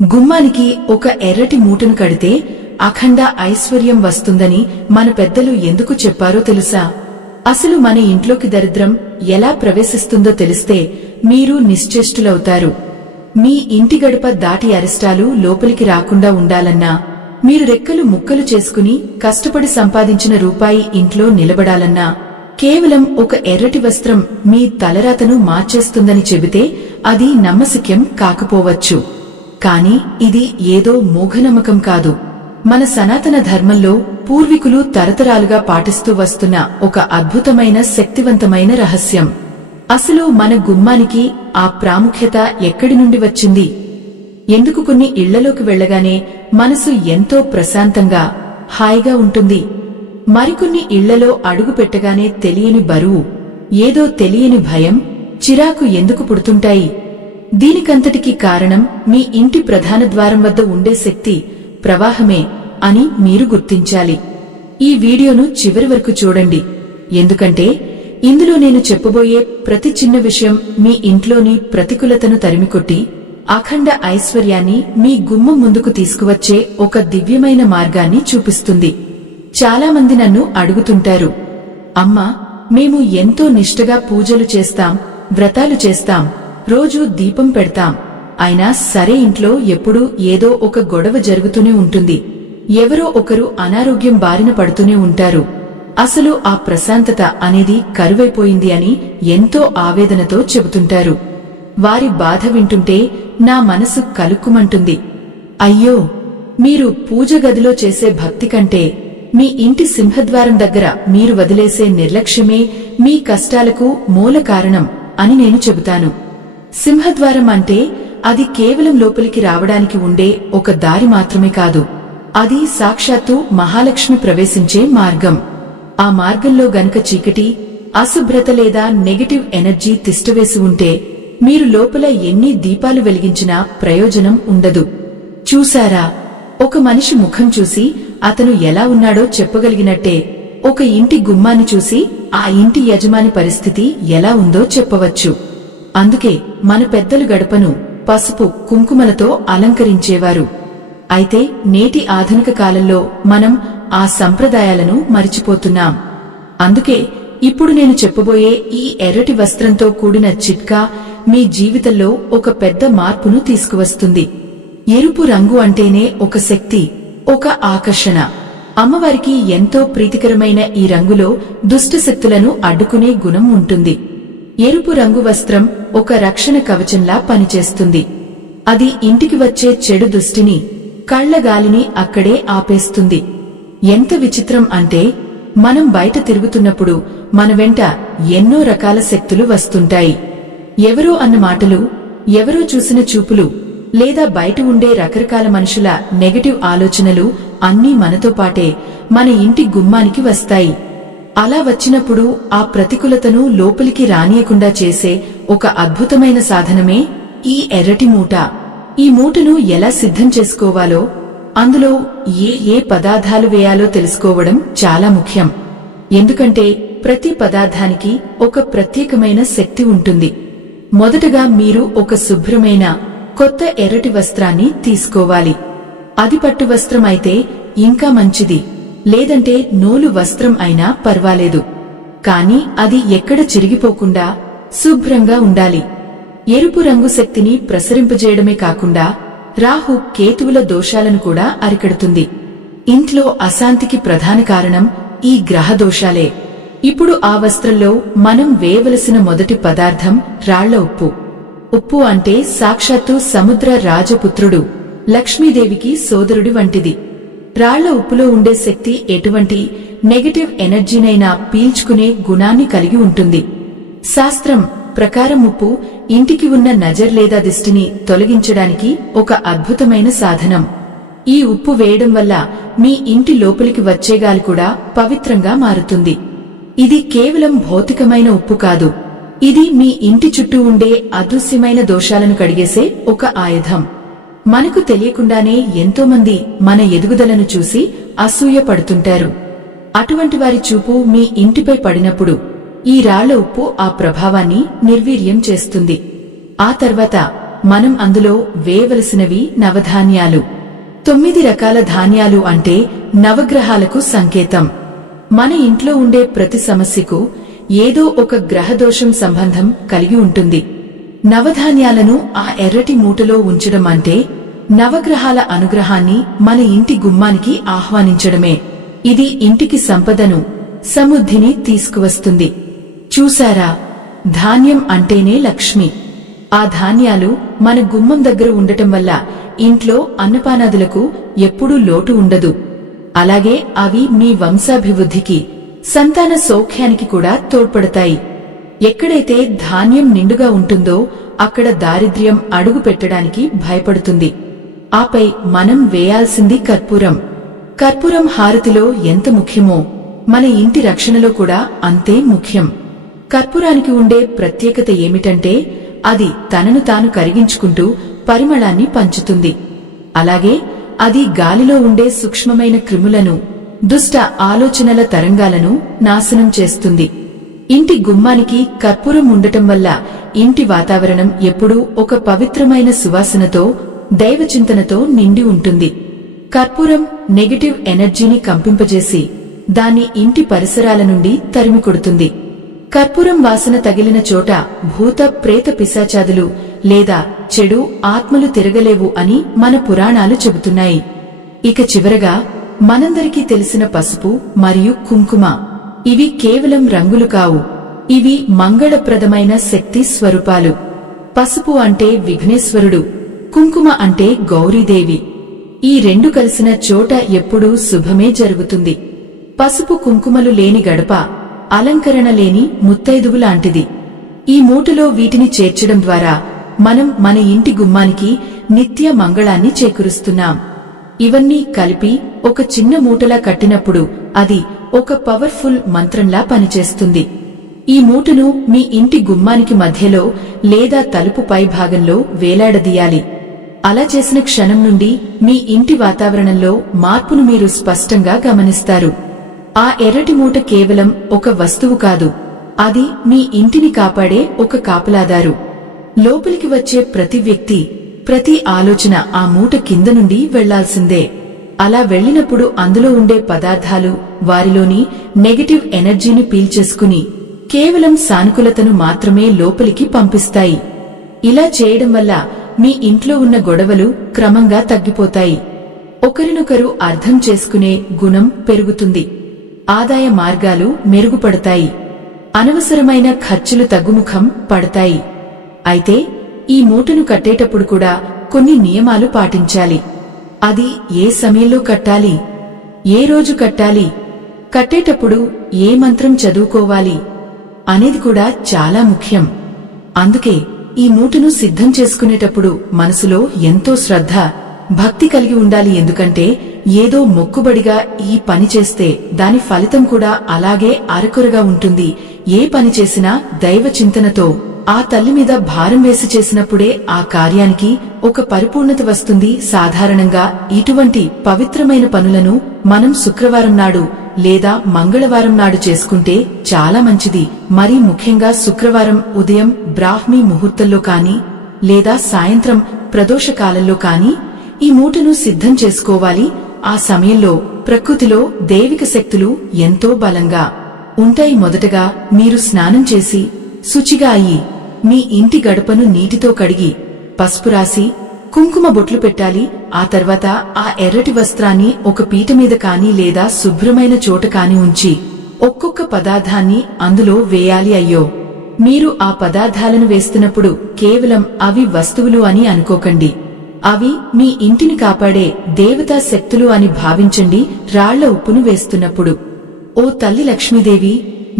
గుమ్మానికి ఒక ఎర్రటి మూటను కడితే అఖండ ఐశ్వర్యం వస్తుందని మన పెద్దలు ఎందుకు చెప్పారో తెలుసా? అసలు మన ఇంట్లోకి దరిద్రం ఎలా ప్రవేశిస్తుందో తెలిస్తే మీరు నిశ్చేష్టులవుతారు. మీ ఇంటి గడప దాటి అరిష్టాలు లోపలికి రాకుండా ఉండాలన్నా, మీరు రెక్కలు ముక్కలు చేసుకుని కష్టపడి సంపాదించిన రూపాయి ఇంట్లో నిలబడాలన్నా, కేవలం ఒక ఎర్రటి వస్త్రం మీ తలరాతను మార్చేస్తుందని చెబితే అది నమ్మశక్యం కాకపోవచ్చు. కాని ఇది ఏదో మూఢనమ్మకం కాదు. మన సనాతన ధర్మంలో పూర్వీకులు తరతరాలుగా పాటిస్తూ వస్తున్న ఒక అద్భుతమైన శక్తివంతమైన రహస్యం. అసలు మన గుమ్మానికి ఆ ప్రాముఖ్యత ఎక్కడి నుండి వచ్చింది? ఎందుకు కొన్ని ఇళ్లలోకి వెళ్లగానే మనసు ఎంతో ప్రశాంతంగా హాయిగా ఉంటుంది, మరికొన్ని ఇళ్లలో అడుగు పెట్టగానే తెలియని బరువు, ఏదో తెలియని భయం, చిరాకు ఎందుకు పుడుతుంటాయి? దీనికంతటికీ కారణం మీ ఇంటి ప్రధాన ద్వారం వద్ద ఉండే శక్తి ప్రవాహమే అని మీరు గుర్తించాలి. ఈ వీడియోను చివరి వరకు చూడండి, ఎందుకంటే ఇందులో నేను చెప్పబోయే ప్రతి చిన్న విషయం మీ ఇంట్లోని ప్రతికూలతను తరిమికొట్టి అఖండ ఐశ్వర్యాన్ని మీ గుమ్మం ముందుకు తీసుకువచ్చే ఒక దివ్యమైన మార్గాన్ని చూపిస్తుంది. చాలామంది నన్ను అడుగుతుంటారు, అమ్మా, మేము ఎంతో నిష్ఠగా పూజలు చేస్తాం, వ్రతాలు చేస్తాం, రోజూ దీపం పెడతాం, అయినా సరే ఇంట్లో ఎప్పుడూ ఏదో ఒక గొడవ జరుగుతూనే ఉంటుంది, ఎవరో ఒకరు అనారోగ్యం బారిన పడుతూనే ఉంటారు, అసలు ఆ ప్రశాంతత అనేది కరువైపోయింది అని ఎంతో ఆవేదనతో చెబుతుంటారు. వారి బాధ వింటుంటే నా మనసు కలుక్కుమంటుంది. అయ్యో, మీరు పూజ గదిలో చేసే భక్తి కంటే మీ ఇంటి సింహద్వారం దగ్గర మీరు వదిలేసే నిర్లక్ష్యమే మీ కష్టాలకు మూల కారణం అని నేను చెబుతాను. సింహద్వారం అంటే అది కేవలం లోపలికి రావడానికి ఉండే ఒక దారి మాత్రమే కాదు, అది సాక్షాత్తు మహాలక్ష్మి ప్రవేశించే మార్గం. ఆ మార్గంలో గనుక చీకటి, అశుభ్రత లేదా నెగటివ్ ఎనర్జీ తిష్టవేసి ఉంటే మీరు లోపల ఎన్ని దీపాలు వెలిగించినా ప్రయోజనం ఉండదు. చూశారా, ఒక మనిషి ముఖం చూసి అతను ఎలా ఉన్నాడో చెప్పగలిగినట్టే ఒక ఇంటి గుమ్మాన్ని చూసి ఆ ఇంటి యజమాని పరిస్థితి ఎలా ఉందో చెప్పవచ్చు. అందుకే మన పెద్దలు గడపను పసుపు కుంకుమలతో అలంకరించేవారు. అయితే నేటి ఆధునిక కాలంలో మనం ఆ సంప్రదాయాలను మరిచిపోతున్నాం. అందుకే ఇప్పుడు నేను చెప్పబోయే ఈ ఎర్రటి వస్త్రంతో కూడిన చిట్కా మీ జీవితంలో ఒక పెద్ద మార్పును తీసుకువస్తుంది. ఎరుపు రంగు అంటేనే ఒక శక్తి, ఒక ఆకర్షణ. అమ్మవారికి ఎంతో ప్రీతికరమైన ఈ రంగులో దుష్టశక్తులను అడ్డుకునే గుణం ఉంటుంది. ఎరుపు రంగు వస్త్రం ఒక రక్షణ కవచంలా పనిచేస్తుంది. అది ఇంటికి వచ్చే చెడు దృష్టిని, కళ్లగాలిని అక్కడే ఆపేస్తుంది. ఎంత విచిత్రం అంటే, మనం బయట తిరుగుతున్నప్పుడు మన వెంట ఎన్నో రకాల శక్తులు వస్తుంటాయి. ఎవరో అన్న మాటలు, ఎవరో చూసిన చూపులు, లేదా బయట ఉండే రకరకాల మనుషుల నెగటివ్ ఆలోచనలు అన్నీ మనతో పాటే మన ఇంటి గుమ్మానికి వస్తాయి. అలా వచ్చినప్పుడు ఆ ప్రతికూలతను లోపలికి రానియకుండా చేసే ఒక అద్భుతమైన సాధనమే ఈ ఎర్రటి మూట. ఈ మూటను ఎలా సిద్ధం చేసుకోవాలో, అందులో ఏ పదార్థాలు వేయాలో తెలుసుకోవడం చాలా ముఖ్యం. ఎందుకంటే ప్రతి పదార్థానికి ఒక ప్రత్యేకమైన శక్తి ఉంటుంది. మొదటగా మీరు ఒక శుభ్రమైన కొత్త ఎర్రటి వస్త్రాన్ని తీసుకోవాలి. అది పట్టు వస్త్రం అయితే ఇంకా మంచిది, లేదంటే నూలు వస్త్రం అయినా పర్వాలేదు, కాని అది ఎక్కడ చిరిగిపోకుండా శుభ్రంగా ఉండాలి. ఎరుపు రంగు శక్తిని ప్రసరింపజేయడమే కాకుండా రాహు కేతువుల దోషాలను కూడా అరికడుతుంది. ఇంట్లో అశాంతికి ప్రధాన కారణం ఈ గ్రహ దోషాలే. ఇప్పుడు ఆ వస్త్రంలో మనం వేయవలసిన మొదటి పదార్థం రాళ్ల ఉప్పు. ఉప్పు అంటే సాక్షాత్తు సముద్ర రాజపుత్రుడు, లక్ష్మీదేవికి సోదరుడి వంటిది. రాళ్ల ఉప్పులో ఉండే శక్తి ఎటువంటి నెగటివ్ ఎనర్జీనైనా పీల్చుకునే గుణాన్ని కలిగి ఉంటుంది. శాస్త్రం ప్రకారం ఉప్పు ఇంటికి ఉన్న నజర్ లేదా దిష్టిని తొలగించడానికి ఒక అద్భుతమైన సాధనం. ఈ ఉప్పు వేయడం వల్ల మీ ఇంటి లోపలికి వచ్చేగాలి కూడా పవిత్రంగా మారుతుంది. ఇది కేవలం భౌతికమైన ఉప్పు కాదు, ఇది మీ ఇంటి చుట్టూ ఉండే అదృశ్యమైన దోషాలను కడిగేసే ఒక ఆయుధం. మనకు తెలియకుండానే ఎంతోమంది మన ఎదుగుదలను చూసి అసూయ పడుతుంటారు. అటువంటి వారి చూపు మీ ఇంటిపై పడినప్పుడు ఈ రాళ్ల ఉప్పు ఆ ప్రభావాన్ని నిర్వీర్యం చేస్తుంది. ఆ తర్వాత మనం అందులో వేయవలసినవి నవధాన్యాలు. 9 రకాల ధాన్యాలు అంటే నవగ్రహాలకు సంకేతం. మన ఇంట్లో ఉండే ప్రతి సమస్యకు ఏదో ఒక గ్రహదోషం సంబంధం కలిగి ఉంటుంది. నవధాన్యాలను ఆ ఎర్రటి మూటలో ఉంచడం అంటే నవగ్రహాల అనుగ్రహాన్ని మన ఇంటి గుమ్మానికి ఆహ్వానించడమే. ఇది ఇంటికి సంపదను, సమృద్ధిని తీసుకువస్తుంది. చూశారా, ధాన్యం అంటేనే లక్ష్మి. ఆ ధాన్యాలు మన గుమ్మం దగ్గర ఉండటం వల్ల ఇంట్లో అన్నపానాదులకు ఎప్పుడూ లోటు ఉండదు. అలాగే అవి మీ వంశాభివృద్ధికి, సంతాన సౌఖ్యానికి కూడా తోడ్పడతాయి. ఎక్కడైతే ధాన్యం నిండుగా ఉంటుందో అక్కడ దారిద్ర్యం అడుగు పెట్టడానికి భయపడుతుంది. ఆపై మనం వేయాల్సింది కర్పూరం. కర్పూరం హారతిలో ఎంత ముఖ్యమో మన ఇంటి రక్షణలో కూడా అంతే ముఖ్యం. కర్పూరానికి ఉండే ప్రత్యేకత ఏమిటంటే అది తనను తాను కరిగించుకుంటూ పరిమళాన్ని పంచుతుంది. అలాగే అది గాలిలో ఉండే సూక్ష్మమైన క్రిములను, దుష్ట ఆలోచనల తరంగాలను నాశనం చేస్తుంది. ఇంటి గుమ్మానికి కర్పూరం ఉండటం వల్ల ఇంటి వాతావరణం ఎప్పుడూ ఒక పవిత్రమైన సువాసనతో, దైవచింతనతో నిండి ఉంటుంది. కర్పూరం నెగటివ్ ఎనర్జీని కంపింపజేసి దాన్ని ఇంటి పరిసరాల నుండి తరిమికొడుతుంది. కర్పూరం వాసన తగిలిన చోట భూత ప్రేత పిశాచాదులు లేదా చెడు ఆత్మలు తిరగలేవు అని మన పురాణాలు చెబుతున్నాయి. ఇక చివరగా మనందరికీ తెలిసిన పసుపు మరియు కుంకుమ. ఇవి కేవలం రంగులు కావు, ఇవి మంగళప్రదమైన శక్తి స్వరూపాలు. పసుపు అంటే విఘ్నేశ్వరుడు, కుంకుమ అంటే గౌరీదేవి. ఈ రెండు కలిసిన చోట ఎప్పుడూ శుభమే జరుగుతుంది. పసుపు కుంకుమలు లేని గడప అలంకరణ లేని ముత్తైదువులాంటిది. ఈ మూటలో వీటిని చేర్చడం ద్వారా మనం మన ఇంటి గుమ్మానికి నిత్య మంగళాన్ని చేకూరుస్తున్నాం. ఇవన్నీ కలిపి ఒక చిన్న మూటలా కట్టినప్పుడు అది ఒక పవర్ఫుల్ మంత్రంలా పనిచేస్తుంది. ఈ మూటను మీ ఇంటి గుమ్మానికి మధ్యలో లేదా తలుపు పై భాగంలో వేలాడదీయాలి. అలా చేసిన క్షణం నుండి మీ ఇంటి వాతావరణంలో మార్పును మీరు స్పష్టంగా గమనిస్తారు. ఆ ఎర్రటి మూట కేవలం ఒక వస్తువు కాదు, అది మీ ఇంటిని కాపాడే ఒక కాపలాదారు. లోపలికి వచ్చే ప్రతి వ్యక్తి, ప్రతి ఆలోచన ఆ మూట కింద నుండి వెళ్లాల్సిందే. అలా వెళ్లినప్పుడు అందులో ఉండే పదార్థాలు వారిలోని నెగటివ్ ఎనర్జీని పీల్చేసుకుని కేవలం సానుకూలతను మాత్రమే లోపలికి పంపిస్తాయి. ఇలా చేయడం వల్ల మీ ఇంట్లో ఉన్న గొడవలు క్రమంగా తగ్గిపోతాయి. ఒకరినొకరు అర్థం చేసుకునే గుణం పెరుగుతుంది. ఆదాయ మార్గాలు మెరుగుపడతాయి. అనవసరమైన ఖర్చులు తగ్గుముఖం పడతాయి. అయితే ఈ మూటను కట్టేటప్పుడు కూడా కొన్ని నియమాలు పాటించాలి. అది ఏ సమయంలో కట్టాలి, ఏ రోజు కట్టాలి, కట్టేటప్పుడు ఏ మంత్రం చదువుకోవాలి అనేది కూడా చాలా ముఖ్యం. అందుకే ఈ మూటను సిద్ధం చేసుకునేటప్పుడు మనసులో ఎంతో శ్రద్ధ, భక్తి కలిగి ఉండాలి. ఎందుకంటే ఏదో మొక్కుబడిగా ఈ పని చేస్తే దాని ఫలితం కూడా అలాగే అరకొరగా ఉంటుంది. ఏ పని చేసినా దైవ చింతనతో ఆ తల్లి మీద భారం వేసి చేసినప్పుడే ఆ కార్యానికి ఒక పరిపూర్ణత వస్తుంది. సాధారణంగా ఇటువంటి పవిత్రమైన పనులను మనం శుక్రవారం నాడు లేదా మంగళవారం నాడు చేసుకుంటే చాలా మంచిది. మరీ ముఖ్యంగా శుక్రవారం ఉదయం బ్రాహ్మీ ముహూర్తంలో కాని లేదా సాయంత్రం ప్రదోషకాలంలో కాని ఈ మూటను సిద్ధం చేసుకోవాలి. ఆ సమయంలో ప్రకృతిలో దైవిక శక్తులు ఎంతో బలంగా ఉంటాయి. మొదటగా మీరు స్నానం చేసి శుచిగా అయ్యి మీ ఇంటి గడపను నీటితో కడిగి పసుపు రాసి కుంకుమ బొట్లు పెట్టాలి. ఆ తర్వాత ఆ ఎర్రటి వస్త్రాన్ని ఒక పీట మీద కాని లేదా శుభ్రమైన చోట కాని ఉంచి ఒక్కొక్క పదార్థాన్ని అందులో వేయాలి. అయ్యో, మీరు ఆ పదార్థాలను వేస్తున్నప్పుడు కేవలం అవి వస్తువులు అని అనుకోకండి. అవి మీ ఇంటిని కాపాడే దేవతా శక్తులు అని భావించండి. రాళ్ల ఉప్పును వేస్తున్నప్పుడు, ఓ తల్లి లక్ష్మీదేవి,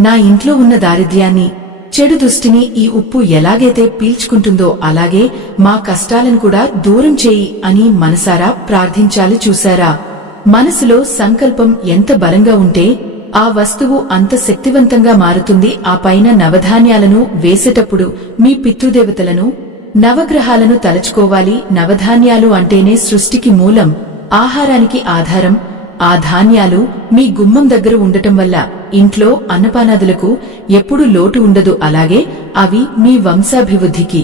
నా ఇంట్లో ఉన్న దారిద్ర్యాన్ని, చెడు దృష్టిని ఈ ఉప్పు ఎలాగైతే పీల్చుకుంటుందో అలాగే మా కష్టాలను కూడా దూరం చేయి అని మనసారా ప్రార్థించాలి. చూశారా, మనసులో సంకల్పం ఎంత బలంగా ఉంటే ఆ వస్తువు అంత శక్తివంతంగా మారుతుంది. ఆ పైన నవధాన్యాలను వేసేటప్పుడు మీ పితృదేవతలను, నవగ్రహాలను తలచుకోవాలి. నవధాన్యాలు అంటేనే సృష్టికి మూలం, ఆహారానికి ఆధారం. ఆ ధాన్యాలు మీ గుమ్మం దగ్గర ఉండటం వల్ల ఇంట్లో అన్నపానాదులకు ఎప్పుడూ లోటు ఉండదు. అలాగే అవి మీ వంశాభివృద్ధికి,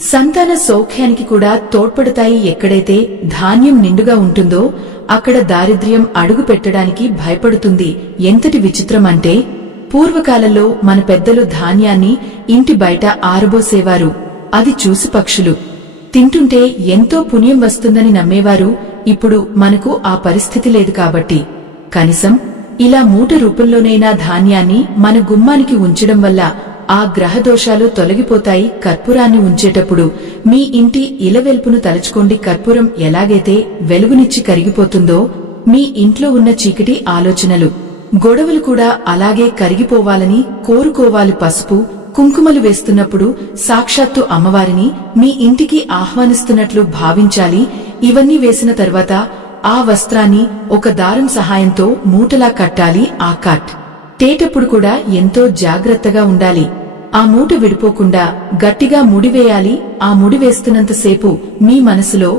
సంతాన సౌఖ్యానికి కూడా తోడ్పడతాయి. ఎక్కడైతే ధాన్యం నిండుగా ఉంటుందో అక్కడ దారిద్ర్యం అడుగు పెట్టడానికి భయపడుతుంది. ఎంతటి విచిత్రం అంటే, పూర్వకాలంలో మన పెద్దలు ధాన్యాన్ని ఇంటి బయట ఆరబోసేవారు. అది చూసి పక్షులు తింటుంటే ఎంతో పుణ్యం వస్తుందని నమ్మేవారు. ఇప్పుడు మనకు ఆ పరిస్థితి లేదు కాబట్టి కనీసం ఇలా మూట రూపంలోనైనా ధాన్యాన్ని మన గుమ్మానికి ఉంచడం వల్ల ఆ గ్రహదోషాలు తొలగిపోతాయి. కర్పూరాన్ని ఉంచేటప్పుడు మీ ఇంటి ఇలవెల్పును తలుచుకోండి. కర్పూరం ఎలాగైతే వెలుగునిచ్చి కరిగిపోతుందో మీ ఇంట్లో ఉన్న చీకటి ఆలోచనలు, గొడవలు కూడా అలాగే కరిగిపోవాలని కోరుకోవాలి. పసుపు కుంకుమలు వేస్తున్నప్పుడు సాక్షాత్తు అమ్మవారిని మీ ఇంటికి ఆహ్వానిస్తున్నట్లు భావించాలి. ఇవన్నీ వేసిన తర్వాత ఆ వస్త్రాన్ని ఒక దారం సహాయంతో మూటలా కట్టాలి. ఆ కట్టేటప్పుడు కూడా ఎంతో జాగ్రత్తగా ఉండాలి. ఆ మూట విడిపోకుండా గట్టిగా ముడివేయాలి. ఆ ముడి వేస్తున్నంతసేపు మీ మనసులో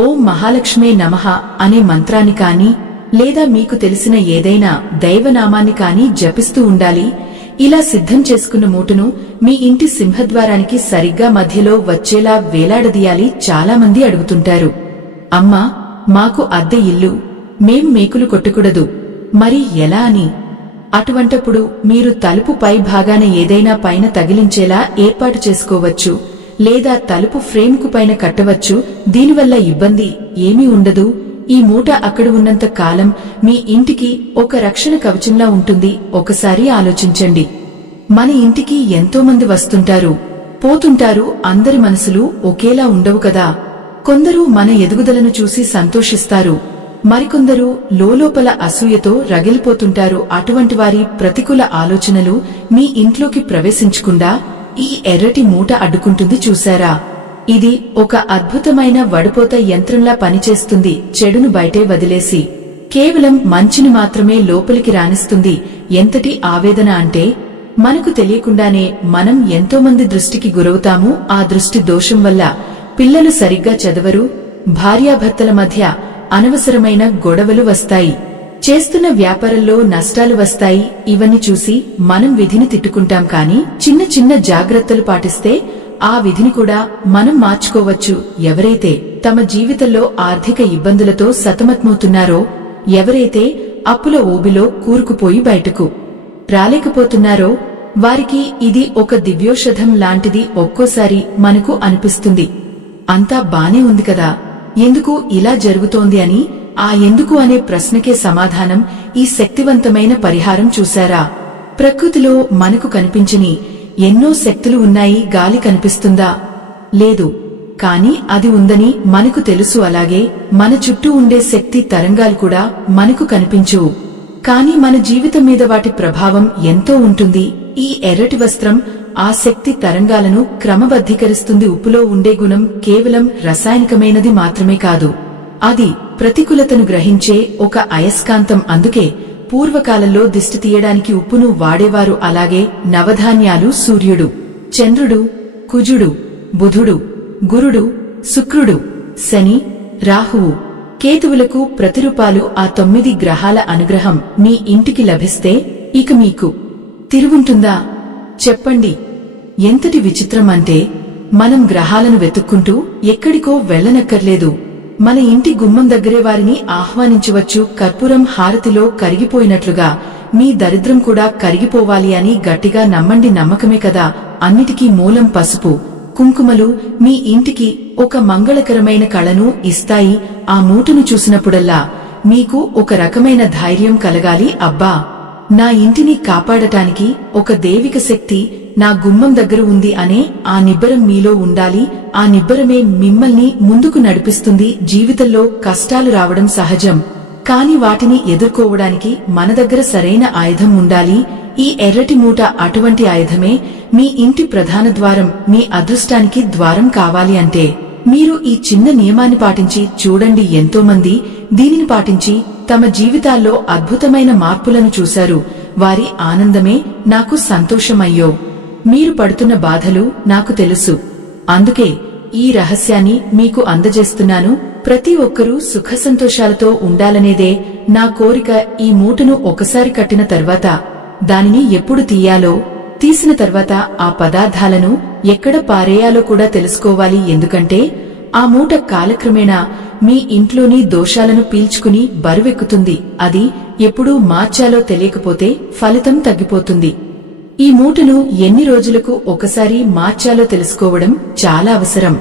ఓం మహాలక్ష్మే నమః అనే మంత్రాన్ని కాని లేదా మీకు తెలిసిన ఏదైనా దైవనామాన్ని కాని జపిస్తూ ఉండాలి. ఇలా సిద్ధం చేసుకున్న మూటను మీ ఇంటి సింహద్వారానికి సరిగ్గా మధ్యలో వచ్చేలా వేలాడదీయాలి. చాలామంది అడుగుతుంటారు, అమ్మా మాకు అద్దె ఇల్లు, మేం మేకులు కొట్టకూడదు, మరి ఎలా అని. అటువంటప్పుడు మీరు తలుపు పై భాగాన ఏదైనా పైన తగిలించేలా ఏర్పాటు చేసుకోవచ్చు, లేదా తలుపు ఫ్రేమ్కు పైన కట్టవచ్చు. దీనివల్ల ఇబ్బంది ఏమీ ఉండదు. ఈ మూట అక్కడ ఉన్నంత కాలం మీ ఇంటికి ఒక రక్షణ కవచంలా ఉంటుంది. ఒకసారి ఆలోచించండి, మన ఇంటికి ఎంతో మంది వస్తుంటారు, పోతుంటారు. అందరి మనసులు ఒకేలా ఉండవు కదా. కొందరు మన ఎదుగుదలను చూసి సంతోషిస్తారు, మరికొందరు లోలోపల అసూయతో రగిలిపోతుంటారు. అటువంటి వారి ప్రతికూల ఆలోచనలు మీ ఇంట్లోకి ప్రవేశించకుండా ఈ ఎర్రటి మూట అడ్డుకుంటుంది. చూశారా, ఇది ఒక అద్భుతమైన వడపోత యంత్రంలా పనిచేస్తుంది. చెడును బయటే వదిలేసి కేవలం మంచిని మాత్రమే లోపలికి రాణిస్తుంది. ఎంతటి ఆవేదన అంటే, మనకు తెలియకుండానే మనం ఎంతోమంది దృష్టికి గురవుతాము. ఆ దృష్టి దోషం వల్ల పిల్లలు సరిగ్గా చదవరు, భార్యాభర్తల మధ్య అనవసరమైన గొడవలు వస్తాయి, చేస్తున్న వ్యాపారంలో నష్టాలు వస్తాయి. ఇవన్నీ చూసి మనం విధిని తిట్టుకుంటాం. కానీ చిన్న చిన్న జాగ్రత్తలు పాటిస్తే ఆ విధిని కూడా మనం మార్చుకోవచ్చు. ఎవరైతే తమ జీవితంలో ఆర్థిక ఇబ్బందులతో సతమతమవుతున్నారో, ఎవరైతే అప్పుల ఊబిలో కూరుకుపోయి బయటకు రాలేకపోతున్నారో వారికి ఇది ఒక దివ్యోషధం లాంటిది. ఒక్కోసారి మనకు అనిపిస్తుంది, అంతా బానే ఉంది కదా, ఎందుకు ఇలా జరుగుతోంది అని. ఆ ఎందుకు అనే ప్రశ్నకే సమాధానం ఈ శక్తివంతమైన పరిహారం. చూశారా, ప్రకృతిలో మనకు కనిపించని ఎన్నో శక్తులు ఉన్నాయి. గాలి కనిపిస్తుందా? లేదు, కాని అది ఉందని మనకు తెలుసు. అలాగే మన చుట్టూ ఉండే శక్తి తరంగాలు కూడా మనకు కనిపించువు, కాని మన జీవితం మీద వాటి ప్రభావం ఎంతో ఉంటుంది. ఈ ఎర్రటి వస్త్రం ఆ శక్తి తరంగాలను క్రమబద్ధీకరిస్తుంది. ఉప్పులో ఉండే గుణం కేవలం రసాయనికమైనది మాత్రమే కాదు, అది ప్రతికూలతను గ్రహించే ఒక అయస్కాంతం. అందుకే పూర్వకాలంలో దిష్టి తీయడానికి ఉప్పును వాడేవారు. అలాగే నవధాన్యాలు, సూర్యుడు, చంద్రుడు, కుజుడు, బుధుడు, గురుడు, శుక్రుడు, శని, రాహువు, కేతువులకు ప్రతిరూపాలు. ఆ 9 గ్రహాల అనుగ్రహం మీ ఇంటికి లభిస్తే ఇక మీకు తిరుగుంటుందా? చెప్పండి. ఎంతటి విచిత్రం అంటే, మనం గ్రహాలను వెతుక్కుంటూ ఎక్కడికో వెళ్లనక్కర్లేదు. మన ఇంటి గుమ్మం దగ్గరే వారిని ఆహ్వానించవచ్చు. కర్పూరం హారతిలో కరిగిపోయినట్లుగా మీ దరిద్రం కూడా కరిగిపోవాలి అని గట్టిగా నమ్మండి. నమ్మకమే కదా అన్నిటికీ మూలం. పసుపు కుంకుమలు మీ ఇంటికి ఒక మంగళకరమైన కళను ఇస్తాయి. ఆ మూటను చూసినప్పుడల్లా మీకు ఒక రకమైన ధైర్యం కలగాలి. అబ్బా, నా ఇంటిని కాపాడటానికి ఒక దైవిక శక్తి నా గుమ్మం దగ్గర ఉంది అనే ఆ నిబ్బరం మీలో ఉండాలి. ఆ నిబ్బరమే మిమ్మల్ని ముందుకు నడిపిస్తుంది. జీవితంలో కష్టాలు రావడం సహజం, కాని వాటిని ఎదుర్కోవడానికి మన దగ్గర సరైన ఆయుధం ఉండాలి. ఈ ఎర్రటి మూట అటువంటి ఆయుధమే. మీ ఇంటి ప్రధాన ద్వారం మీ అదృష్టానికి ద్వారం కావాలి అంటే మీరు ఈ చిన్న నియమాన్ని పాటించి చూడండి. ఎంతో మంది దీనిని పాటించి తమ జీవితాల్లో అద్భుతమైన మార్పులను చూశారు. వారి ఆనందమే నాకు సంతోషమయ్యో. మీరు పడుతున్న బాధలు నాకు తెలుసు, అందుకే ఈ రహస్యాన్ని మీకు అందజేస్తున్నాను. ప్రతి ఒక్కరూ సుఖ సంతోషాలతో ఉండాలనేదే నా కోరిక. ఈ మూటను ఒకసారి కట్టిన తర్వాత దానిని ఎప్పుడు తీయాలో తీసిన తర్వాత ఆ పదార్థాలను ఎక్కడ పారేయాలో కూడా తెలుసుకోవాలి. ఎందుకంటే ఆ మూట కాలక్రమేణా మీ ఇంట్లోని దోషాలను పీల్చుకుని బరువెక్కుతుంది. అది ఎప్పుడు మార్చాలో తెలియకపోతే ఫలితం తగ్గిపోతుంది. ఈ మూటను ఎన్ని రోజులకు ఒకసారి మార్చాలో తెలుసుకోవడం చాలా అవసరం.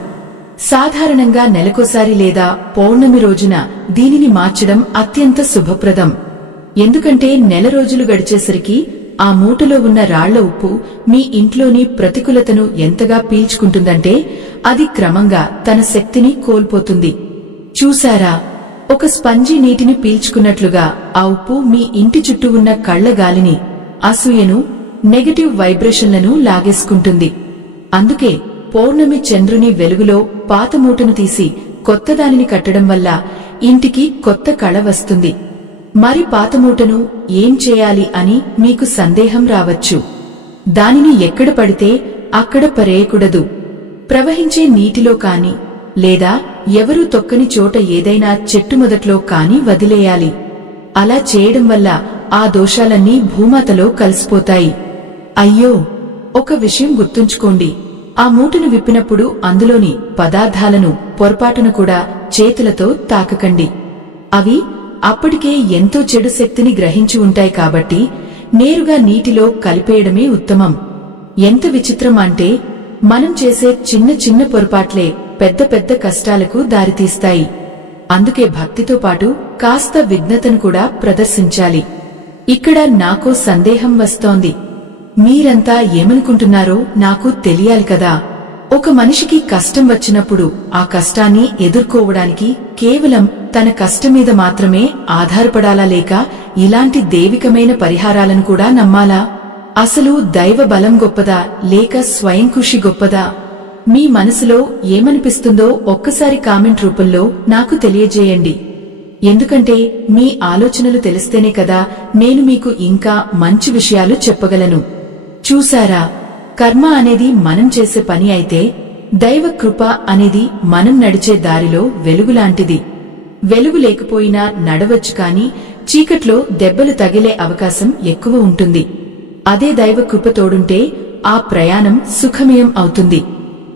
సాధారణంగా నెలకోసారి లేదా పౌర్ణమి రోజున దీనిని మార్చడం అత్యంత శుభప్రదం. ఎందుకంటే నెల రోజులు గడిచేసరికి ఆ మూటలో ఉన్న రాళ్ల ఉప్పు మీ ఇంట్లోని ప్రతికూలతను ఎంతగా పీల్చుకుంటుందంటే అది క్రమంగా తన శక్తిని కోల్పోతుంది. చూశారా, ఒక స్పంజి నీటిని పీల్చుకున్నట్లుగా ఆ ఉప్పు మీ ఇంటి చుట్టూ ఉన్న కళ్ల గాలిని, అసూయను, నెగటివ్ వైబ్రేషన్లను లాగేసుకుంటుంది. అందుకే పౌర్ణమి చంద్రుని వెలుగులో పాత మూటను తీసి కొత్తదానిని కట్టడం వల్ల ఇంటికి కొత్త కళ వస్తుంది. మరి పాత మూటను ఏం చేయాలి అని మీకు సందేహం రావచ్చు. దానిని ఎక్కడ పడితే అక్కడ పరేయకూడదు. ప్రవహించే నీటిలో కాని లేదా ఎవరూ తొక్కని చోట ఏదైనా చెట్టు మొదట్లో కాని వదిలేయాలి. అలా చేయడం వల్ల ఆ దోషాలన్నీ భూమాతలో కలిసిపోతాయి. అయ్యో, ఒక విషయం గుర్తుంచుకోండి. ఆ మూటను విప్పినప్పుడు అందులోని పదార్థాలను పొరపాటును కూడా చేతులతో తాకకండి. అవి అప్పటికే ఎంతో చెడు శక్తిని గ్రహించి ఉంటాయి కాబట్టి నేరుగా నీటిలో కలిపేయడమే ఉత్తమం. ఎంత విచిత్రం అంటే మనం చేసే చిన్న చిన్న పొరపాట్లే పెద్ద పెద్ద కష్టాలకు దారితీస్తాయి. అందుకే భక్తితో పాటు కాస్త విఘ్నతను కూడా ప్రదర్శించాలి. ఇక్కడ నాకో సందేహం వస్తోంది. మీరంతా ఏమనుకుంటున్నారో నాకు తెలియాలి కదా. ఒక మనిషికి కష్టం వచ్చినప్పుడు ఆ కష్టాన్ని ఎదుర్కోవడానికి కేవలం తన కష్టం మీద మాత్రమే ఆధారపడాలా, లేక ఇలాంటి దైవికమైన పరిహారాలను కూడా నమ్మాలా? అసలు దైవ బలం గొప్పదా లేక స్వయం కృషి గొప్పదా? మీ మనసులో ఏమనిపిస్తుందో ఒక్కసారి కామెంట్ రూపంలో నాకు తెలియజేయండి. ఎందుకంటే మీ ఆలోచనలు తెలిస్తేనే కదా నేను మీకు ఇంకా మంచి విషయాలు చెప్పగలను. చూశారా, కర్మ అనేది మనం చేసే పని అయితే దైవ కృప అనేది మనం నడిచే దారిలో వెలుగులాంటిది. వెలుగు లేకపోయినా నడవచ్చు, కాని చీకట్లో దెబ్బలు తగిలే అవకాశం ఎక్కువ ఉంటుంది. అదే దైవ కృప తోడుంటే ఆ ప్రయాణం సుఖమయం అవుతుంది.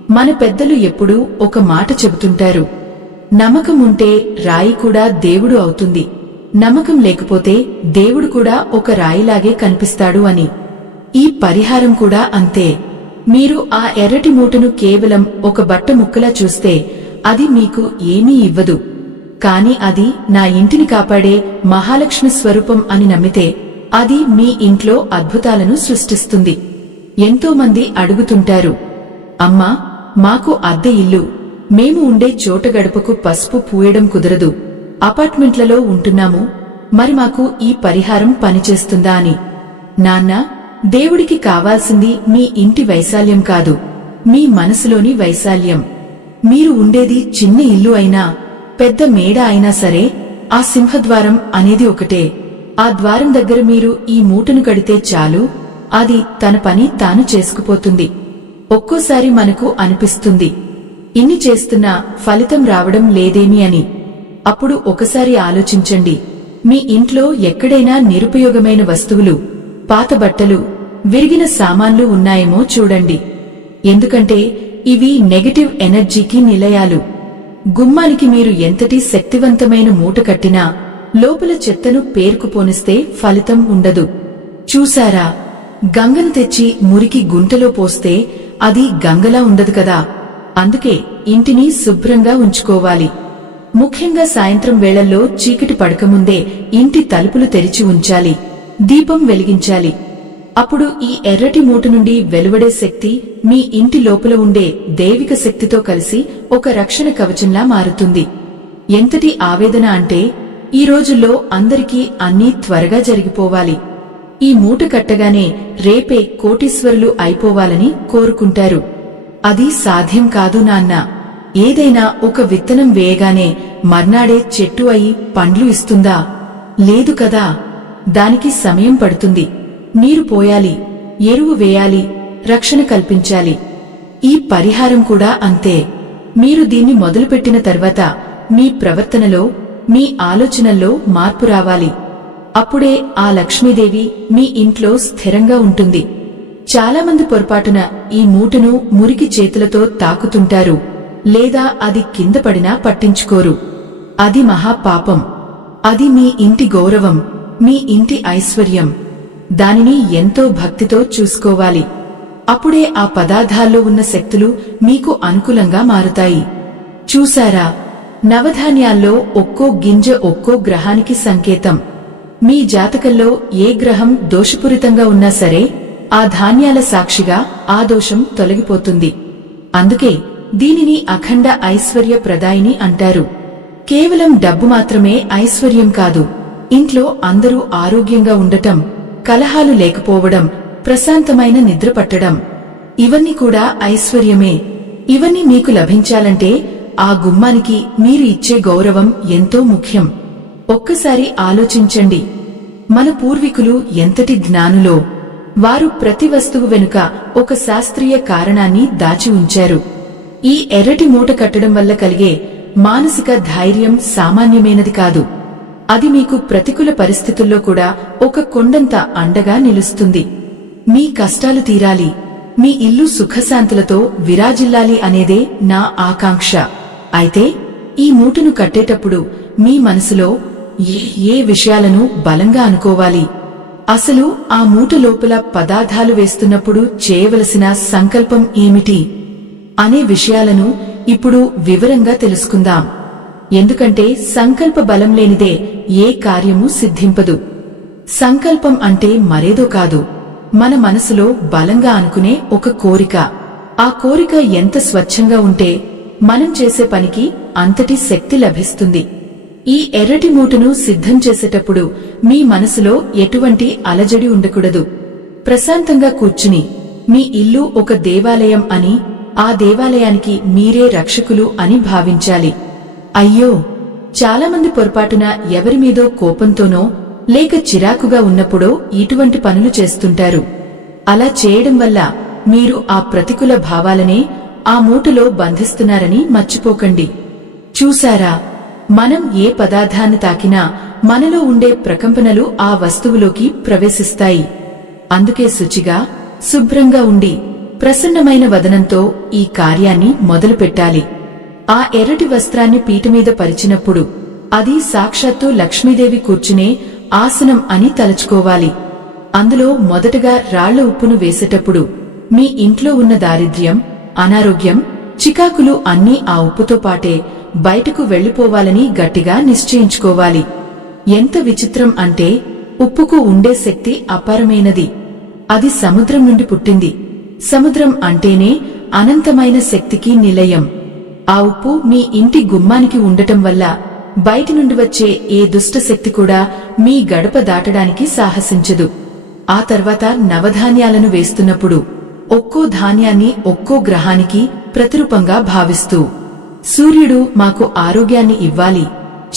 మన పెద్దలు ఎప్పుడూ ఒక మాట చెబుతుంటారు, నమ్మకం ఉంటే రాయి కూడా దేవుడు అవుతుంది, నమ్మకం లేకపోతే దేవుడు కూడా ఒక రాయిలాగే కనిపిస్తాడు అని. ఈ పరిహారం కూడా అంతే. మీరు ఆ ఎర్రటి మూటను కేవలం ఒక బట్ట ముక్కలా చూస్తే అది మీకు ఏమీ ఇవ్వదు. కాని అది నా ఇంటిని కాపాడే మహాలక్ష్మి స్వరూపం అని నమ్మితే అది మీ ఇంట్లో అద్భుతాలను సృష్టిస్తుంది. ఎంతో మంది అడుగుతుంటారు, అమ్మా, మాకు అద్దె ఇల్లు, మేము ఉండే చోట గడపకు పసుపు పూయడం కుదరదు, అపార్ట్మెంట్లలో ఉంటున్నాము, మరి మాకు ఈ పరిహారం పనిచేస్తుందా అని. నాన్నా, దేవుడికి కావాల్సింది మీ ఇంటి వైశాల్యం కాదు, మీ మనసులోని వైశాల్యం. మీరు ఉండేది చిన్న ఇల్లు అయినా పెద్ద మేడ అయినా సరే ఆ సింహద్వారం అనేది ఒకటే. ఆ ద్వారం దగ్గర మీరు ఈ మూటను కడితే చాలు, అది తన పని తాను చేసుకుపోతుంది. ఒక్కోసారి మనకు అనిపిస్తుంది, ఇన్ని చేస్తున్నా ఫలితం రావడం లేదేమి అని. అప్పుడు ఒకసారి ఆలోచించండి, మీ ఇంట్లో ఎక్కడైనా నిరుపయోగమైన వస్తువులు, పాత బట్టలు, విరిగిన సామాన్లు ఉన్నాయేమో చూడండి. ఎందుకంటే ఇవి నెగటివ్ ఎనర్జీకి నిలయాలు. గుమ్మానికి మీరు ఎంతటి శక్తివంతమైన మూట కట్టినా లోపల చెత్తను పేరుకుపోనిస్తే ఫలితం ఉండదు. చూశారా, గంగను తెచ్చి మురికి గుంటలో పోస్తే అది గంగలా ఉండదు కదా. అందుకే ఇంటిని శుభ్రంగా ఉంచుకోవాలి. ముఖ్యంగా సాయంత్రం వేళల్లో చీకటి పడకముందే ఇంటి తలుపులు తెరిచి ఉంచాలి, దీపం వెలిగించాలి. అప్పుడు ఈ ఎర్రటి మూట నుండి వెలువడే శక్తి మీ ఇంటి లోపల ఉండే దైవిక శక్తితో కలిసి ఒక రక్షణ కవచంలా మారుతుంది. ఎంతటి ఆవేదన అంటే ఈ రోజుల్లో అందరికీ అన్నీ త్వరగా జరిగిపోవాలి. ఈ మూట కట్టగానే రేపే కోటీశ్వరులు అయిపోవాలని కోరుకుంటారు. అది సాధ్యం కాదు నాన్న. ఏదైనా ఒక విత్తనం వేయగానే మర్నాడే చెట్టు అయి పండ్లు ఇస్తుందా? లేదు కదా. దానికి సమయం పడుతుంది. నీరు పోయాలి, ఎరువు వేయాలి, రక్షణ కల్పించాలి. ఈ పరిహారం కూడా అంతే. మీరు దీన్ని మొదలుపెట్టిన తర్వాత మీ ప్రవర్తనలో, మీ ఆలోచనల్లో మార్పు రావాలి. అప్పుడే ఆ లక్ష్మీదేవి మీ ఇంట్లో స్థిరంగా ఉంటుంది. చాలామంది పొరపాటున ఈ మూటను మురికి చేతులతో తాకుతుంటారు, లేదా అది కింద పడినా పట్టించుకోరు. అది మహాపాపం. అది మీ ఇంటి గౌరవం, మీ ఇంటి ఐశ్వర్యం. దానిని ఎంతో భక్తితో చూసుకోవాలి. అప్పుడే ఆ పదార్థాల్లో ఉన్న శక్తులు మీకు అనుకూలంగా మారుతాయి. చూసారా, నవధాన్యాల్లో ఒక్కో గింజ ఒక్కో గ్రహానికి సంకేతం. మీ జాతకంలో ఏ గ్రహం దోషపూరితంగా ఉన్నా సరే ఆ ధాన్యాల సాక్షిగా ఆ దోషం తొలగిపోతుంది. అందుకే దీనిని అఖండ ఐశ్వర్య ప్రదాయిని అంటారు. కేవలం డబ్బు మాత్రమే ఐశ్వర్యం కాదు. ఇంట్లో అందరూ ఆరోగ్యంగా ఉండటం, కలహాలు లేకపోవడం, ప్రశాంతమైన నిద్ర పట్టడం, ఇవన్నీ కూడా ఐశ్వర్యమే. ఇవన్నీ మీకు లభించాలంటే ఆ గుమ్మానికి మీరు ఇచ్చే గౌరవం ఎంతో ముఖ్యం. ఒక్కసారి ఆలోచించండి, మన పూర్వీకులు ఎంతటి జ్ఞానులో. వారు ప్రతి వస్తువు వెనుక ఒక శాస్త్రీయ కారణాన్ని దాచి ఉంచారు. ఈ ఎర్రటి మూట కట్టడం వల్ల కలిగే మానసిక ధైర్యం సామాన్యమైనది కాదు. అది మీకు ప్రతికూల పరిస్థితుల్లో కూడా ఒక కొండంత అండగా నిలుస్తుంది. మీ కష్టాలు తీరాలి, మీ ఇల్లు సుఖశాంతులతో విరాజిల్లాలి అనేదే నా ఆకాంక్ష. అయితే ఈ మూటను కట్టేటప్పుడు మీ మనసులో ఏ విషయాలను బలంగా అనుకోవాలి? అసలు ఆ మూట లోపల పదార్థాలు వేస్తున్నప్పుడు చేయవలసిన సంకల్పం ఏమిటి అనే విషయాలను ఇప్పుడు వివరంగా తెలుసుకుందాం. ఎందుకంటే సంకల్ప బలం లేనిదే ఏ కార్యము సిద్ధింపదు. సంకల్పం అంటే మరేదో కాదు, మన మనసులో బలంగా అనుకునే ఒక కోరిక. ఆ కోరిక ఎంత స్వచ్ఛంగా ఉంటే మనం చేసే పనికి అంతటి శక్తి లభిస్తుంది. ఈ ఎర్రటి మూటను సిద్ధం చేసేటప్పుడు మీ మనసులో ఎటువంటి అలజడి ఉండకూడదు. ప్రశాంతంగా కూర్చుని మీ ఇల్లు ఒక దేవాలయం అని, ఆ దేవాలయానికి మీరే రక్షకులు అని భావించాలి. అయ్యో, చాలామంది పొరపాటున ఎవరిమీదో కోపంతోనో లేక చిరాకుగా ఉన్నప్పుడో ఇటువంటి పనులు చేస్తుంటారు. అలా చేయడం వల్ల మీరు ఆ ప్రతికూల భావాలనే ఆ మూటలో బంధిస్తున్నారని మర్చిపోకండి. చూసారా, మనం ఏ పదార్థాన్ని తాకినా మనలో ఉండే ప్రకంపనలు ఆ వస్తువులోకి ప్రవేశిస్తాయి. అందుకే శుచిగా, శుభ్రంగా ఉండి ప్రసన్నమైన వదనంతో ఈ కార్యాన్ని మొదలుపెట్టాలి. ఆ ఎర్రటి వస్త్రాన్ని పీటమీద పరిచినప్పుడు అది సాక్షాత్తు లక్ష్మీదేవి కూర్చునే ఆసనం అని తలుచుకోవాలి. అందులో మొదటగా రాళ్ల ఉప్పును వేసేటప్పుడు మీ ఇంట్లో ఉన్న దారిద్ర్యం, అనారోగ్యం, చికాకులు అన్నీ ఆ ఉప్పుతో పాటే బయటకు వెళ్లిపోవాలని గట్టిగా నిశ్చయించుకోవాలి. ఎంత విచిత్రం అంటే ఉప్పుకు ఉండే శక్తి అపారమైనది. అది సముద్రం నుండి పుట్టింది. సముద్రం అంటేనే అనంతమైన శక్తికి నిలయం. ఆ ఉప్పు మీ ఇంటి గుమ్మానికి ఉండటం వల్ల బయటి నుండి వచ్చే ఏ దుష్ట శక్తి కూడా మీ గడప దాటడానికి సాహసించదు. ఆ తర్వాత నవధాన్యాలను వేస్తున్నప్పుడు ఒక్కో ధాన్యాన్ని ఒక్కో గ్రహానికి ప్రతిరూపంగా భావిస్తూ, సూర్యుడు మాకు ఆరోగ్యాన్ని ఇవ్వాలి,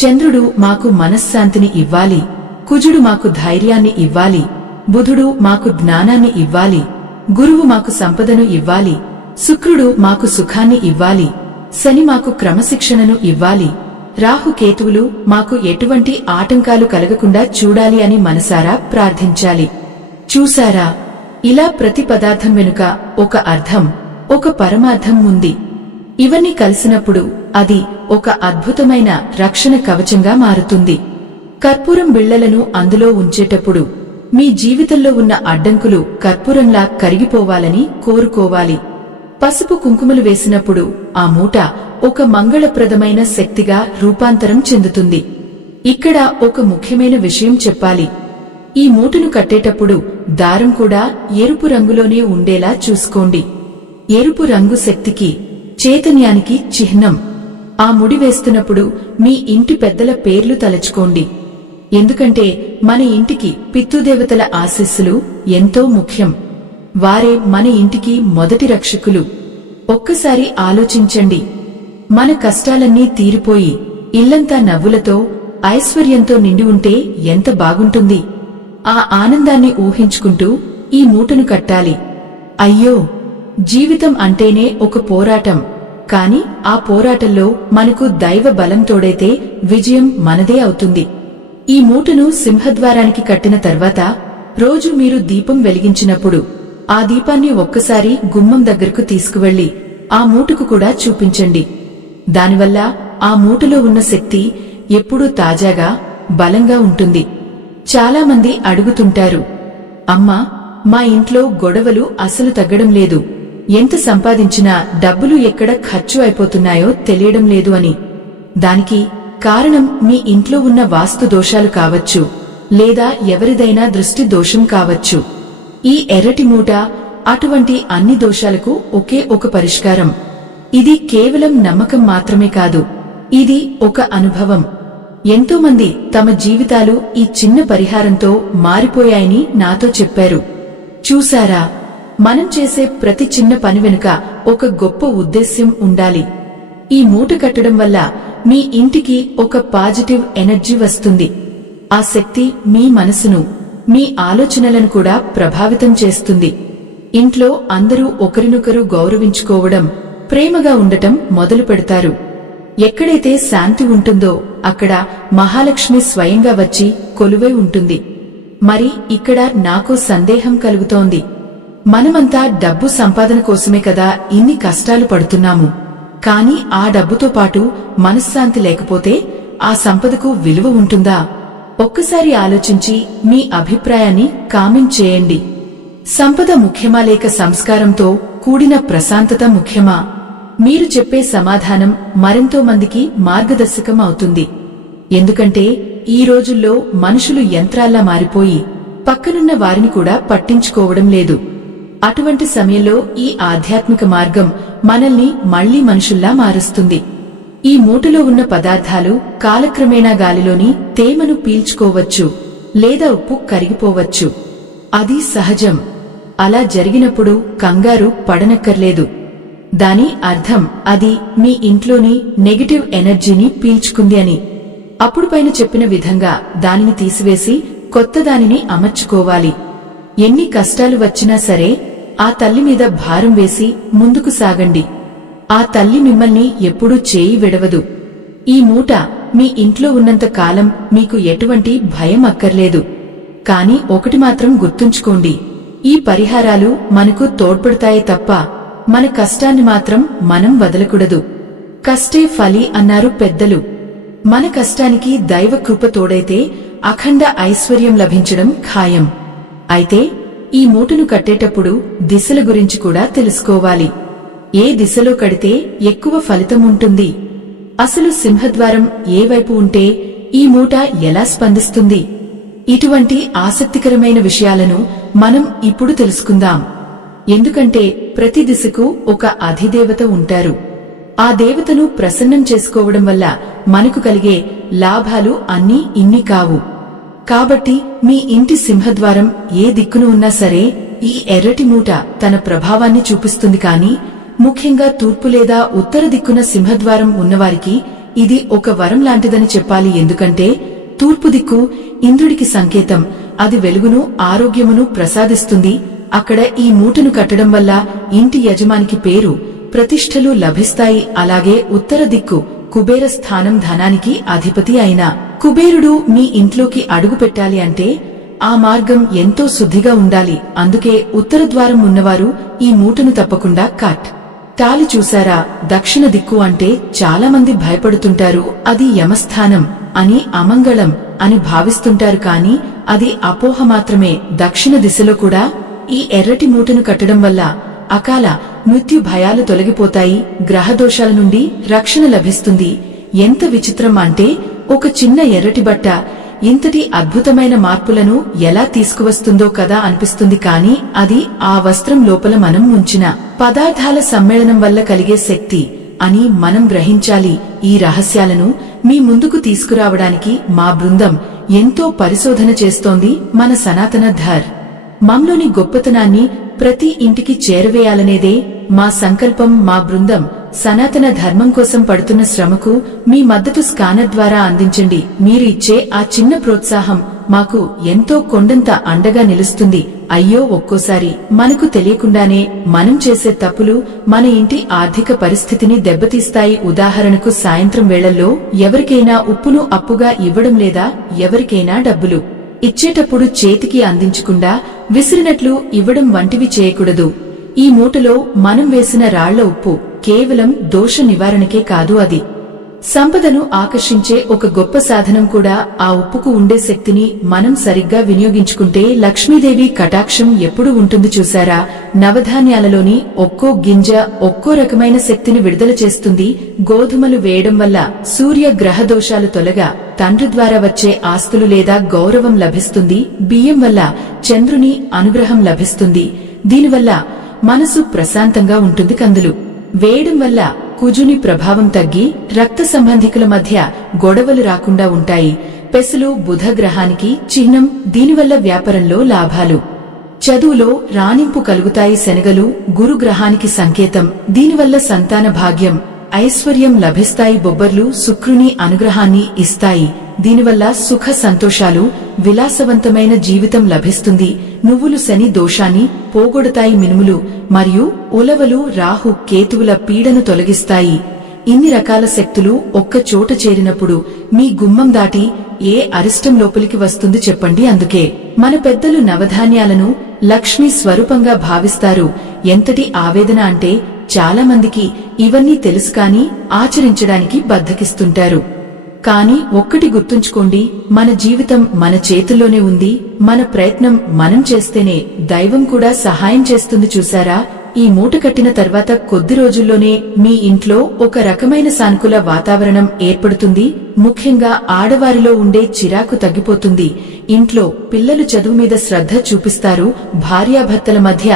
చంద్రుడు మాకు మనశ్శాంతిని ఇవ్వాలి, కుజుడు మాకు ధైర్యాన్ని ఇవ్వాలి, బుధుడు మాకు జ్ఞానాన్ని ఇవ్వాలి, గురువు మాకు సంపదను ఇవ్వాలి, శుక్రుడు మాకు సుఖాన్ని ఇవ్వాలి, శని మాకు క్రమశిక్షణను ఇవ్వాలి, రాహుకేతువులు మాకు ఎటువంటి ఆటంకాలు కలగకుండా చూడాలి అని మనసారా ప్రార్థించాలి. చూసారా, ఇలా ప్రతి పదార్థం వెనుక ఒక అర్థం, ఒక పరమార్థం ఉంది. ఇవన్నీ కలిసినప్పుడు అది ఒక అద్భుతమైన రక్షణ కవచంగా మారుతుంది. కర్పూరం బిళ్లలను అందులో ఉంచేటప్పుడు మీ జీవితంలో ఉన్న అడ్డంకులు కర్పూరంలా కరిగిపోవాలని కోరుకోవాలి. పసుపు కుంకుమలు వేసినప్పుడు ఆ మూట ఒక మంగళప్రదమైన శక్తిగా రూపాంతరం చెందుతుంది. ఇక్కడ ఒక ముఖ్యమైన విషయం చెప్పాలి. ఈ మూటను కట్టేటప్పుడు దారం కూడా ఎరుపు రంగులోనే ఉండేలా చూసుకోండి. ఎరుపు రంగు శక్తికి, చైతన్యానికి చిహ్నం. ఆ ముడి వేస్తున్నప్పుడు మీ ఇంటి పెద్దల పేర్లు తలచుకోండి. ఎందుకంటే మన ఇంటికి పితృదేవతల ఆశీస్సులు ఎంతో ముఖ్యం. వారే మన ఇంటికి మొదటి రక్షకులు. ఒక్కసారి ఆలోచించండి, మన కష్టాలన్నీ తీరిపోయి ఇల్లంతా నవ్వులతో, ఐశ్వర్యంతో నిండి ఉంటే ఎంత బాగుంటుంది. ఆ ఆనందాన్ని ఊహించుకుంటూ ఈ మూటను కట్టాలి. అయ్యో, జీవితం అంటేనే ఒక పోరాటం. కాని ఆ పోరాటంలో మనకు దైవ బలం తోడైతే విజయం మనదే అవుతుంది. ఈ మూటను సింహద్వారానికి కట్టిన తర్వాత రోజు మీరు దీపం వెలిగించినప్పుడు ఆ దీపాన్ని ఒక్కసారి గుమ్మం దగ్గరకు తీసుకువెళ్లి ఆ మూటకు కూడా చూపించండి. దానివల్ల ఆ మూటలో ఉన్న శక్తి ఎప్పుడూ తాజాగా బలంగా ఉంటుంది. చాలామంది అడుగుతుంటారు, అమ్మా, మా ఇంట్లో గొడవలు అసలు తగ్గడం లేదు, ఎంత సంపాదించినా డబ్బులు ఎక్కడ ఖర్చు అయిపోతున్నాయో తెలియడం లేదు అని. దానికి కారణం మీ ఇంట్లో ఉన్న వాస్తు దోషాలు కావచ్చు, లేదా ఎవరిదైనా దృష్టి దోషం కావచ్చు. ఈ ఎర్రటి మూట అటువంటి అన్ని దోషాలకు ఒకే ఒక పరిష్కారం. ఇది కేవలం నమ్మకం మాత్రమే కాదు, ఇది ఒక అనుభవం. ఎంతోమంది తమ జీవితాలు ఈ చిన్న పరిహారంతో మారిపోయాయని నాతో చెప్పారు. చూశారా, మనం చేసే ప్రతి చిన్న పని వెనుక ఒక గొప్ప ఉద్దేశ్యం ఉండాలి. ఈ మూట కట్టడం వల్ల మీ ఇంటికి ఒక పాజిటివ్ ఎనర్జీ వస్తుంది. ఆ శక్తి మీ మనసును, మీ ఆలోచనలను కూడా ప్రభావితం చేస్తుంది. ఇంట్లో అందరూ ఒకరినొకరు గౌరవించుకోవడం, ప్రేమగా ఉండటం మొదలు పెడతారు. ఎక్కడైతే శాంతి ఉంటుందో అక్కడ మహాలక్ష్మి స్వయంగా వచ్చి కొలువై ఉంటుంది. మరి ఇక్కడ నాకో సందేహం కలుగుతోంది. మనమంతా డబ్బు సంపాదన కోసమే కదా ఇన్ని కష్టాలు పడుతున్నాము. కాని ఆ డబ్బుతో పాటు మనశ్శాంతి లేకపోతే ఆ సంపదకు విలువ ఉంటుందా? ఒక్కసారి ఆలోచించి మీ అభిప్రాయాన్ని కామెంట్ చేయండి. సంపద ముఖ్యమా లేక సంస్కారంతో కూడిన ప్రశాంతత ముఖ్యమా? మీరు చెప్పే సమాధానం మరెంతో మందికి మార్గదర్శకం అవుతుంది. ఎందుకంటే ఈ రోజుల్లో మనుషులు యంత్రాల్లా మారిపోయి పక్కనున్న వారిని కూడా పట్టించుకోవడం లేదు. అటువంటి సమయంలో ఈ ఆధ్యాత్మిక మార్గం మనల్ని మళ్లీ మనుషుల్లా మారుస్తుంది. ఈ మూటలో ఉన్న పదార్థాలు కాలక్రమేణా గాలిలోని తేమను పీల్చుకోవచ్చు, లేదా ఉప్పు కరిగిపోవచ్చు. అది సహజం. అలా జరిగినప్పుడు కంగారు పడనక్కర్లేదు. దాని అర్థం అది మీ ఇంట్లోని నెగటివ్ ఎనర్జీని పీల్చుకుంది అని. అప్పుడు పైన చెప్పిన విధంగా దానిని తీసివేసి కొత్త దానిని అమర్చుకోవాలి. ఎన్ని కష్టాలు వచ్చినా సరే ఆ తల్లి మీద భారం వేసి ముందుకు సాగండి. ఆ తల్లి మిమ్మల్ని ఎప్పుడూ చేయి విడవదు. ఈ మూట మీ ఇంట్లో ఉన్నంత కాలం మీకు ఎటువంటి భయం అక్కర్లేదు. కాని ఒకటి మాత్రం గుర్తుంచుకోండి, ఈ పరిహారాలు మనకు తోడ్పడతాయే తప్ప మన కష్టాన్ని మాత్రం మనం వదలకూడదు. కష్టే ఫలి అన్నారు పెద్దలు. మన కష్టానికి దైవ కృప తోడైతే అఖండ ఐశ్వర్యం లభించడం ఖాయం. అయితే ఈ మూటను కట్టేటప్పుడు దిశల గురించి కూడా తెలుసుకోవాలి. ఏ దిశలో కడితే ఎక్కువ ఫలితం ఉంటుంది? అసలు సింహద్వారం ఏ వైపు ఉంటే ఈ మూట ఎలా స్పందిస్తుంది? ఇటువంటి ఆసక్తికరమైన విషయాలను మనం ఇప్పుడు తెలుసుకుందాం. ఎందుకంటే ప్రతి దిశకు ఒక అధిదేవత ఉంటారు. ఆ దేవతను ప్రసన్నం చేసుకోవడం వల్ల మనకు కలిగే లాభాలు అన్నీ ఇన్ని కావు. కాబట్టి మీ ఇంటి సింహద్వారం ఏ దిక్కును ఉన్నా సరే ఈ ఎర్రటి మూట తన ప్రభావాన్ని చూపిస్తుంది. కాని ముఖ్యంగా తూర్పు లేదా ఉత్తర దిక్కున సింహద్వారం ఉన్నవారికి ఇది ఒక వరం లాంటిదని చెప్పాలి. ఎందుకంటే తూర్పు దిక్కు ఇంద్రుడికి సంకేతం. అది వెలుగును, ఆరోగ్యమును ప్రసాదిస్తుంది. అక్కడ ఈ మూటను కట్టడం వల్ల ఇంటి యజమానికి పేరు, ప్రతిష్టలు లభిస్తాయి. అలాగే ఉత్తర దిక్కు కుబేర స్థానం, ధనానికి అధిపతి అయిన కుబేరుడు మీ ఇంట్లోకి అడుగు పెట్టాలి అంటే ఆ మార్గం ఎంతో శుద్ధిగా ఉండాలి. అందుకే ఉత్తర ద్వారం ఉన్నవారు ఈ మూటను తప్పకుండా కట్టాలి. చూశారా, దక్షిణ దిక్కు అంటే చాలా మంది భయపడుతుంటారు. అది యమస్థానం అని, అమంగళం అని భావిస్తుంటారు. కాని అది అపోహ మాత్రమే. దక్షిణ దిశలో కూడా ఈ ఎర్రటి మూటను కట్టడం వల్ల అకాల మృత్యు భయాలు తొలగిపోతాయి, గ్రహదోషాల నుండి రక్షణ లభిస్తుంది. ఎంత విచిత్రం అంటే ఒక చిన్న ఎర్రటి బట్ట ఇంతటి అద్భుతమైన మార్పులను ఎలా తీసుకువస్తుందో కదా అనిపిస్తుంది. కాని అది ఆ వస్త్రం లోపల మనం ఉంచిన పదార్థాల సమ్మేళనం వల్ల కలిగే శక్తి అని మనం గ్రహించాలి. ఈ రహస్యాలను మీ ముందుకు తీసుకురావడానికి మా బృందం ఎంతో పరిశోధన చేస్తోంది. మన సనాతన ధర్మంలోని గొప్పతనాన్ని ప్రతి ఇంటికి చేరవేయాలనేదే మా సంకల్పం. మా బృందం సనాతన ధర్మం కోసం పడుతున్న శ్రమకు మీ మద్దతు స్కానర్ ద్వారా అందించండి. మీరు ఇచ్చే ఆ చిన్న ప్రోత్సాహం మాకు ఎంతో కొండంత అండగా నిలుస్తుంది. అయ్యో, ఒక్కోసారి మనకు తెలియకుండానే మనం చేసే తప్పులు మన ఇంటి ఆర్థిక పరిస్థితిని దెబ్బతీస్తాయి. ఉదాహరణకు, సాయంత్రం వేళల్లో ఎవరికైనా ఉప్పును అప్పుగా ఇవ్వడం లేదా ఎవరికైనా డబ్బులు ఇచ్చేటప్పుడు చేతికి అందించకుండా విసిరినట్లు ఇవ్వడం వంటివి చేయకూడదు. ఈ మూటలో మనం వేసిన రాళ్ల ఉప్పు కేవలం దోష నివారణకే కాదు, అది సంపదను ఆకర్షించే ఒక గొప్ప సాధనం కూడా. ఆ ఉప్పుకు ఉండే శక్తిని మనం సరిగ్గా వినియోగించుకుంటే లక్ష్మీదేవి కటాక్షం ఎప్పుడు ఉంటుంది చూశారా? నవధాన్యాలలోని ఒక్కో గింజ ఒక్కో రకమైన శక్తిని విడుదల చేస్తుంది. గోధుమలు వేయడం వల్ల సూర్య గ్రహ దోషాలు తొలగా తండ్రి ద్వారా వచ్చే ఆస్తులు లేదా గౌరవం లభిస్తుంది. బియ్యం వల్ల చంద్రుని అనుగ్రహం లభిస్తుంది. దీనివల్ల మనసు ప్రశాంతంగా ఉంటుంది. కందులు వేయడం వల్ల కుజుని ప్రభావం తగ్గి రక్త సంబంధికుల మధ్య గొడవలు రాకుండా ఉంటాయి. పెసలు బుధ గ్రహానికి చిహ్నం. దీనివల్ల వ్యాపారంలో లాభాలు, చదువులో రాణింపు కలుగుతాయి. శనగలు గురు గ్రహానికి సంకేతం. దీనివల్ల సంతాన భాగ్యం, ఐశ్వర్యం లభిస్తాయి. బొబ్బర్లు శుక్రుని అనుగ్రహాన్ని ఇస్తాయి. దీనివల్ల సుఖ సంతోషాలు, విలాసవంతమైన జీవితం లభిస్తుంది. నువ్వులు శని దోషాన్ని పోగొడతాయి. మినుములు మరియు ఉలవలు రాహు కేతువుల పీడను తొలగిస్తాయి. ఇన్ని రకాల శక్తులు ఒక్క చోట చేరినప్పుడు మీ గుమ్మం దాటి ఏ అరిష్టం లోపలికి వస్తుంది చెప్పండి? అందుకే మన పెద్దలు నవధాన్యాలను లక్ష్మీ స్వరూపంగా భావిస్తారు. ఎంతటి ఆవేదన అంటే చాలా మందికి ఇవన్నీ తెలుసు కాని ఆచరించడానికి బద్ధకిస్తుంటారు. కాని ఒక్కటి గుర్తుంచుకోండి, మన జీవితం మన చేతుల్లోనే ఉంది. మన ప్రయత్నం మనం చేస్తేనే దైవం కూడా సహాయం చేస్తుంది. చూశారా? ఈ మూట కట్టిన తర్వాత కొద్ది రోజుల్లోనే మీ ఇంట్లో ఒక రకమైన సానుకూల వాతావరణం ఏర్పడుతుంది. ముఖ్యంగా ఆడవారిలో ఉండే చిరాకు తగ్గిపోతుంది. ఇంట్లో పిల్లలు చదువు మీద శ్రద్ధ చూపిస్తారు. భార్యాభర్తల మధ్య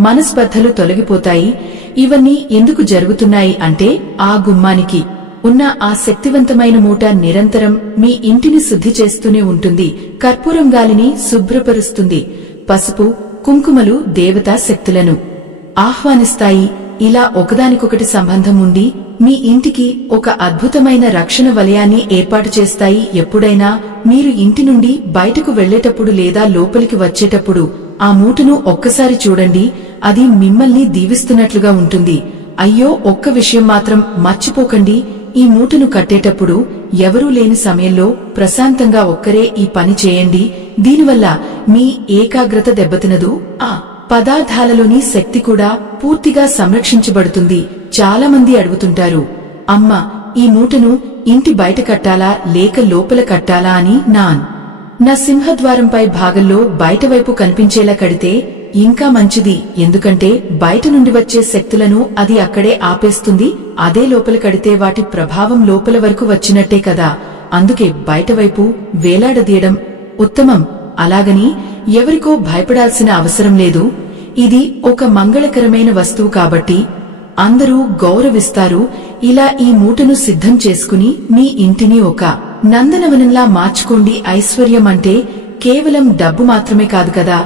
మనస్పర్ధలు తొలగిపోతాయి. ఇవన్నీ ఎందుకు జరుగుతున్నాయి అంటే ఆ గుమ్మానికి ఉన్న ఆ శక్తివంతమైన మూట నిరంతరం మీ ఇంటిని శుద్ధి చేస్తూనే ఉంటుంది. కర్పూరం గాలిని శుభ్రపరుస్తుంది. పసుపు కుంకుమలు దేవతా శక్తులను ఆహ్వానిస్తాయి. ఇలా ఒకదానికొకటి సంబంధం ఉండి మీ ఇంటికి ఒక అద్భుతమైన రక్షణ వలయాన్ని ఏర్పాటు చేస్తాయి. ఎప్పుడైనా మీరు ఇంటి నుండి బయటకు వెళ్లేటప్పుడు లేదా లోపలికి వచ్చేటప్పుడు ఆ మూటను ఒక్కసారి చూడండి. అది మిమ్మల్ని దీవిస్తున్నట్లుగా ఉంటుంది. అయ్యో, ఒక్క విషయం మాత్రం మర్చిపోకండి. ఈ మూటను కట్టేటప్పుడు ఎవరూ లేని సమయంలో ప్రశాంతంగా ఒక్కరే ఈ పని చేయండి. దీనివల్ల మీ ఏకాగ్రత దెబ్బతినదు. ఆ పదార్థాలలోని శక్తి కూడా పూర్తిగా సంరక్షించబడుతుంది. చాలా మంది అడుగుతుంటారు, అమ్మా, ఈ మూటను ఇంటి బయట కట్టాలా లేక లోపల కట్టాలా అని. నా సింహద్వారంపై భాగంలో బయటవైపు కనిపించేలా కడితే ఇంకా మంచిది. ఎందుకంటే బయట నుండి వచ్చే శక్తులను అది అక్కడే ఆపేస్తుంది. అదే లోపల కడితే వాటి ప్రభావం లోపల వరకు వచ్చినట్టే కదా. అందుకే బయటవైపు వేలాడదీయడం ఉత్తమం. అలాగని ఎవరికో భయపడాల్సిన అవసరం లేదు. ఇది ఒక మంగళకరమైన వస్తువు కాబట్టి అందరూ గౌరవిస్తారు. ఇలా ఈ మూటను సిద్ధం చేసుకుని మీ ఇంటిని ఒక నందనవనంలా మార్చుకోండి. ఐశ్వర్యం అంటే కేవలం డబ్బు మాత్రమే కాదు కదా.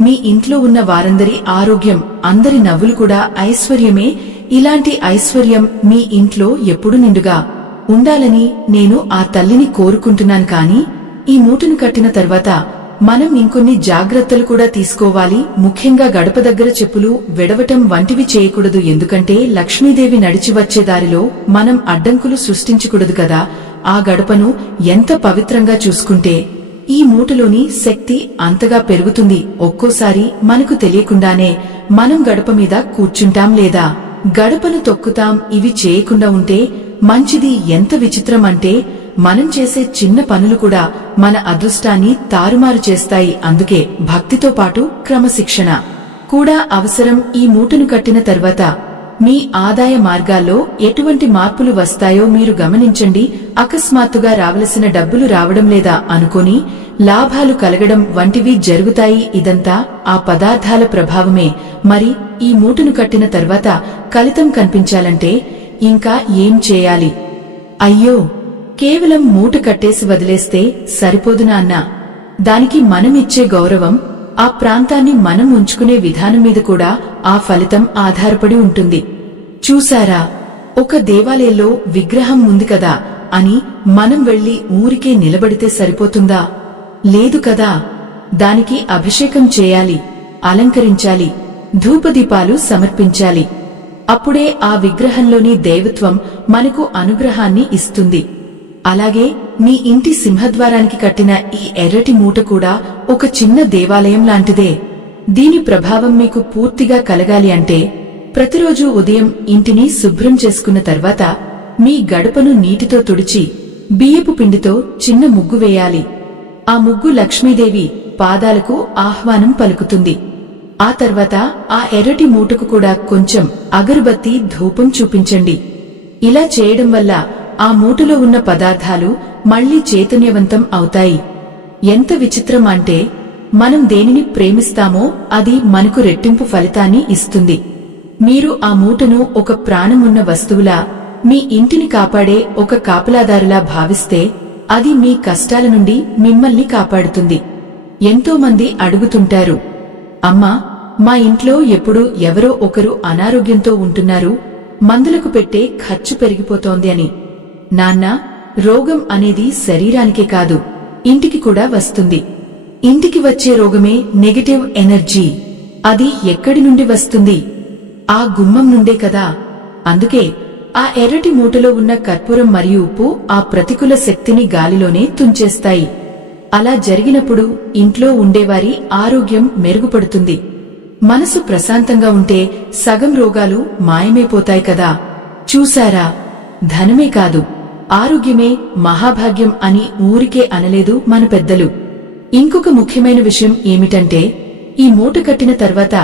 మీ ఇంట్లో ఉన్న వారందరి ఆరోగ్యం, అందరి నవ్వులు కూడా ఐశ్వర్యమే. ఇలాంటి ఐశ్వర్యం మీ ఇంట్లో ఎప్పుడు నిండుగా ఉండాలని నేను ఆ తల్లిని కోరుకుంటున్నాను. కాని ఈ మూటను కట్టిన తర్వాత మనం ఇంకొన్ని జాగ్రత్తలు కూడా తీసుకోవాలి. ముఖ్యంగా గడప దగ్గర చెప్పులు వెడవటం వంటివి చేయకూడదు. ఎందుకంటే లక్ష్మీదేవి నడిచి వచ్చే దారిలో మనం అడ్డంకులు సృష్టించకూడదు కదా. ఆ గడపను ఎంత పవిత్రంగా చూసుకుంటే ఈ మూటలోని శక్తి అంతగా పెరుగుతుంది. ఒక్కోసారి మనకు తెలియకుండానే మనం గడప మీద కూర్చుంటాం లేదా గడపను తొక్కుతాం. ఇవి చేయకుండా ఉంటే మంచిది. ఎంత విచిత్రం అంటే మనం చేసే చిన్న పనులు కూడా మన అదృష్టాన్ని తారుమారు చేస్తాయి. అందుకే భక్తితో పాటు క్రమశిక్షణ కూడా అవసరం. ఈ మూటను కట్టిన తర్వాత మీ ఆదాయ మార్గాల్లో ఎటువంటి మార్పులు వస్తాయో మీరు గమనించండి. అకస్మాత్తుగా రావలసిన డబ్బులు రావడం లేదా అనుకోని లాభాలు కలగడం వంటివి జరుగుతాయి. ఇదంతా ఆ పదార్థాల ప్రభావమే. మరి ఈ మూటను కట్టిన తర్వాత ఫలితం కనిపించాలంటే ఇంకా ఏం చేయాలి? అయ్యో, కేవలం మూట కట్టేసి వదిలేస్తే సరిపోదు నాన్న. దానికి మనమిచ్చే గౌరవం, ఆ ప్రాంతాన్ని మనం ఉంచుకునే విధానం మీద కూడా ఆ ఫలితం ఆధారపడి ఉంటుంది. చూశారా, ఒక దేవాలయంలో విగ్రహం ఉంది కదా అని మనం వెళ్లి ఊరికే నిలబడితే సరిపోతుందా? లేదు కదా. దానికి అభిషేకం చేయాలి, అలంకరించాలి, ధూపదీపాలు సమర్పించాలి. అప్పుడే ఆ విగ్రహంలోని దైవత్వం మనకు అనుగ్రహాన్ని ఇస్తుంది. అలాగే మీ ఇంటి సింహద్వారానికి కట్టిన ఈ ఎర్రటి మూట కూడా ఒక చిన్న దేవాలయం లాంటిదే. దీని ప్రభావం మీకు పూర్తిగా కలగాలి అంటే ప్రతిరోజు ఉదయం ఇంటిని శుభ్రం చేసుకున్న తర్వాత మీ గడపను నీటితో తుడిచి బియ్యపు పిండితో చిన్న ముగ్గు వేయాలి. ఆ ముగ్గు లక్ష్మీదేవి పాదాలకు ఆహ్వానం పలుకుతుంది. ఆ తర్వాత ఆ ఎర్రటి మూటకు కూడా కొంచెం అగరుబత్తి ధూపం చూపించండి. ఇలా చేయడం వల్ల ఆ మూటలో ఉన్న పదార్థాలు మళ్లీ చైతన్యవంతం అవుతాయి. ఎంత విచిత్రం అంటే మనం దేనిని ప్రేమిస్తామో అది మనకు రెట్టింపు ఫలితాన్ని ఇస్తుంది. మీరు ఆ మూటను ఒక ప్రాణమున్న వస్తువులా, మీ ఇంటిని కాపాడే ఒక కాపలాదారులా భావిస్తే అది మీ కష్టాల నుండి మిమ్మల్ని కాపాడుతుంది. ఎంతో మంది అడుగుతుంటారు, అమ్మా, మా ఇంట్లో ఎప్పుడూ ఎవరో ఒకరు అనారోగ్యంతో ఉంటున్నారు, మందులకు పెట్టే ఖర్చు పెరిగిపోతోంది అని. నాన్నా, రోగం అనేది శరీరానికే కాదు, ఇంటికి కూడా వస్తుంది. ఇంటికి వచ్చే రోగమే నెగటివ్ ఎనర్జీ. అది ఎక్కడి నుండి వస్తుంది? ఆ గుమ్మం నుండే కదా. అందుకే ఆ ఎర్రటి మూటలో ఉన్న కర్పూరం మరియు ఉప్పు ఆ ప్రతికూల శక్తిని గాలిలోనే తుంచేస్తాయి. అలా జరిగినప్పుడు ఇంట్లో ఉండేవారి ఆరోగ్యం మెరుగుపడుతుంది. మనసు ప్రశాంతంగా ఉంటే సగం రోగాలు మాయమైపోతాయి కదా. చూశారా, ధనమే కాదు, ఆరోగ్యమే మహాభాగ్యం అని ఊరికే అనలేదు మన పెద్దలు. ఇంకొక ముఖ్యమైన విషయం ఏమిటంటే, ఈ మూట కట్టిన తర్వాత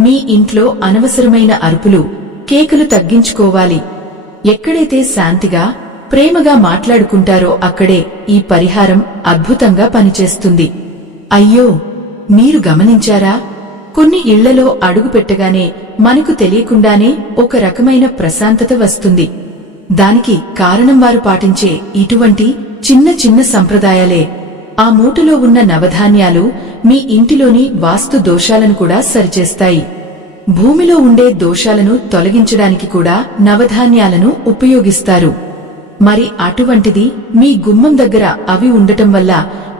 మీ ఇంట్లో అనవసరమైన అరుపులు, కేకలు తగ్గించుకోవాలి. ఎక్కడైతే శాంతిగా, ప్రేమగా మాట్లాడుకుంటారో అక్కడే ఈ పరిహారం అద్భుతంగా పనిచేస్తుంది. అయ్యో, మీరు గమనించారా? కొన్ని ఇళ్లలో అడుగు పెట్టగానే మనకు తెలియకుండానే ఒక రకమైన ప్రశాంతత వస్తుంది. దానికి కారణం వారు పాటించే ఇటువంటి చిన్న చిన్న సంప్రదాయాలే. ఆ మూటలో ఉన్న నవధాన్యాలు మీ ఇంటిలోని వాస్తు దోషాలను కూడా సరిచేస్తాయి. భూమిలో ఉండే దోషాలను తొలగించడానికి కూడా నవధాన్యాలను ఉపయోగిస్తారు. మరి అటువంటిది మీ గుమ్మం దగ్గర అవి ఉండటం వల్ల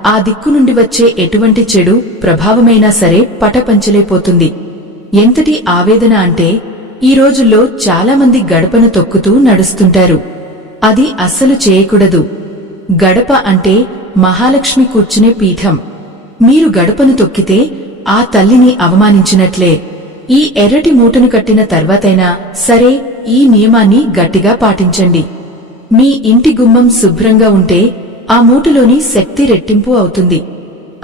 ఆ దిక్కు నుండి వచ్చే ఎటువంటి చెడు ప్రభావమైనా సరే పటపంచలేపోతుంది. ఎంతటి ఆవేదన అంటే, ఈ రోజుల్లో చాలామంది గడపను తొక్కుతూ నడుస్తుంటారు. అది అస్సలు చేయకూడదు. గడప అంటే మహాలక్ష్మి కూర్చునే పీఠం. మీరు గడపను తొక్కితే ఆ తల్లిని అవమానించినట్లే. ఈ ఎర్రటి మూటను కట్టిన తర్వాతైనా సరే ఈ నియమాన్ని గట్టిగా పాటించండి. మీ ఇంటి గుమ్మం శుభ్రంగా ఉంటే ఆ మూటలోని శక్తి రెట్టింపు అవుతుంది.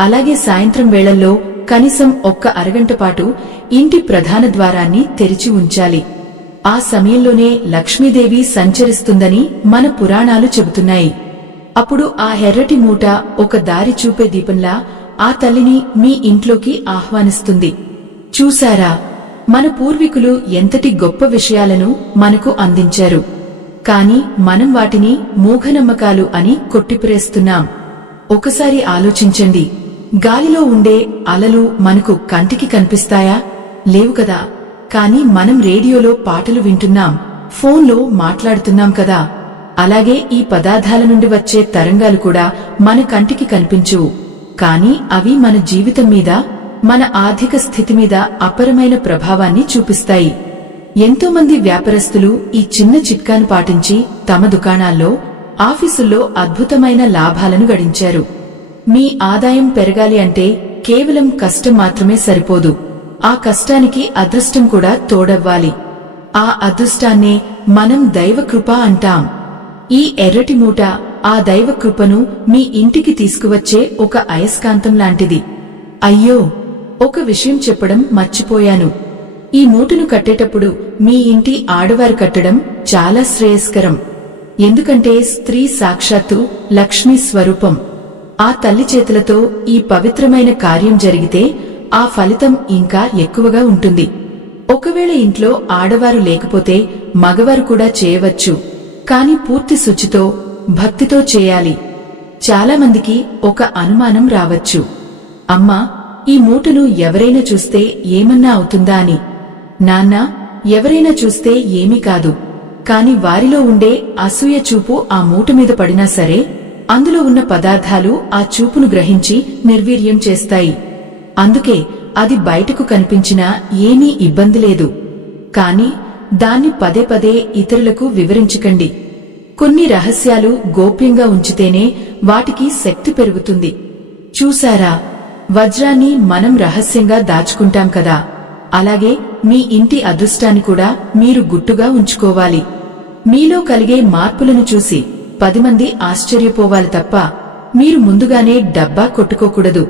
అలాగే సాయంత్రం వేళల్లో కనీసం ఒక్క అరగంట పాటు ఇంటి ప్రధాన ద్వారాన్ని తెరిచి ఉంచాలి. ఆ సమయంలోనే లక్ష్మీదేవి సంచరిస్తుందని మన పురాణాలు చెబుతున్నాయి. అప్పుడు ఆ ఎర్రటి మూట ఒక దారి చూపే దీపంలా ఆ తల్లిని మీ ఇంట్లోకి ఆహ్వానిస్తుంది. చూశారా, మన పూర్వీకులు ఎంతటి గొప్ప విషయాలను మనకు అందించారు. కాని మనం వాటిని మూఢనమ్మకాలు అని కొట్టిపరేస్తున్నాం. ఒకసారి ఆలోచించండి, గాలిలో ఉండే అలలు మనకు కంటికి కనిపిస్తాయా? లేవు కదా. కాని మనం రేడియోలో పాటలు వింటున్నాం, ఫోన్లో మాట్లాడుతున్నాం కదా. అలాగే ఈ పదార్థాల నుండి వచ్చే తరంగాలు కూడా మన కంటికి కనిపించవు, కాని అవి మన జీవితం మీద, మన ఆర్థిక స్థితి మీద అపరమైన ప్రభావాన్ని చూపిస్తాయి. ఎంతో మంది వ్యాపారస్తులు ఈ చిన్న చిట్కాను పాటించి తమ దుకాణాల్లో, ఆఫీసుల్లో అద్భుతమైన లాభాలను గడించారు. మీ ఆదాయం పెరగాలి అంటే కేవలం కష్టం మాత్రమే సరిపోదు. ఆ కష్టానికి అదృష్టం కూడా తోడవ్వాలి. ఆ అదృష్టాన్నే మనం దైవకృప అంటాం. ఈ ఎర్రటి మూట ఆ దైవకృపను మీ ఇంటికి తీసుకువచ్చే ఒక అయస్కాంతం లాంటిది. అయ్యో, ఒక విషయం చెప్పడం మర్చిపోయాను. ఈ మూటను కట్టేటప్పుడు మీ ఇంటి ఆడవారు కట్టడం చాలా శ్రేయస్కరం. ఎందుకంటే స్త్రీ సాక్షాత్తు లక్ష్మీ స్వరూపం. ఆ తల్లి చేతులతో ఈ పవిత్రమైన కార్యం జరిగితే ఆ ఫలితం ఇంకా ఎక్కువగా ఉంటుంది. ఒకవేళ ఇంట్లో ఆడవారు లేకపోతే మగవారు కూడా చేయవచ్చు, కాని పూర్తి శుచితో, భక్తితో చేయాలి. చాలా మందికి ఒక అనుమానం రావచ్చు, అమ్మా, ఈ మూటను ఎవరైనా చూస్తే ఏమన్నా అవుతుందా అని. నాన్నా, ఎవరైనా చూస్తే ఏమీ కాదు. కాని వారిలో ఉండే అసూయ చూపు ఆ మూట మీద పడినా సరే అందులో ఉన్న పదార్థాలు ఆ చూపును గ్రహించి నిర్వీర్యం చేస్తాయి. అందుకే అది బయటకు కనిపించినా ఏమీ ఇబ్బంది లేదు. కాని దాన్ని పదే పదే ఇతరులకు వివరించకండి. కొన్ని రహస్యాలు గోప్యంగా ఉంచితేనే వాటికి శక్తి పెరుగుతుంది. చూశారా, వజ్రాన్ని మనం రహస్యంగా దాచుకుంటాం కదా, అలాగే మీ ఇంటి అదృష్టాన్ని కూడా మీరు గుట్టుగా ఉంచుకోవాలి. మీలో కలిగే మార్పులను చూసి 10 మంది ఆశ్చర్యపోవాలి తప్ప మీరు ముందుగానే డబ్బా కొట్టుకోకూడదు.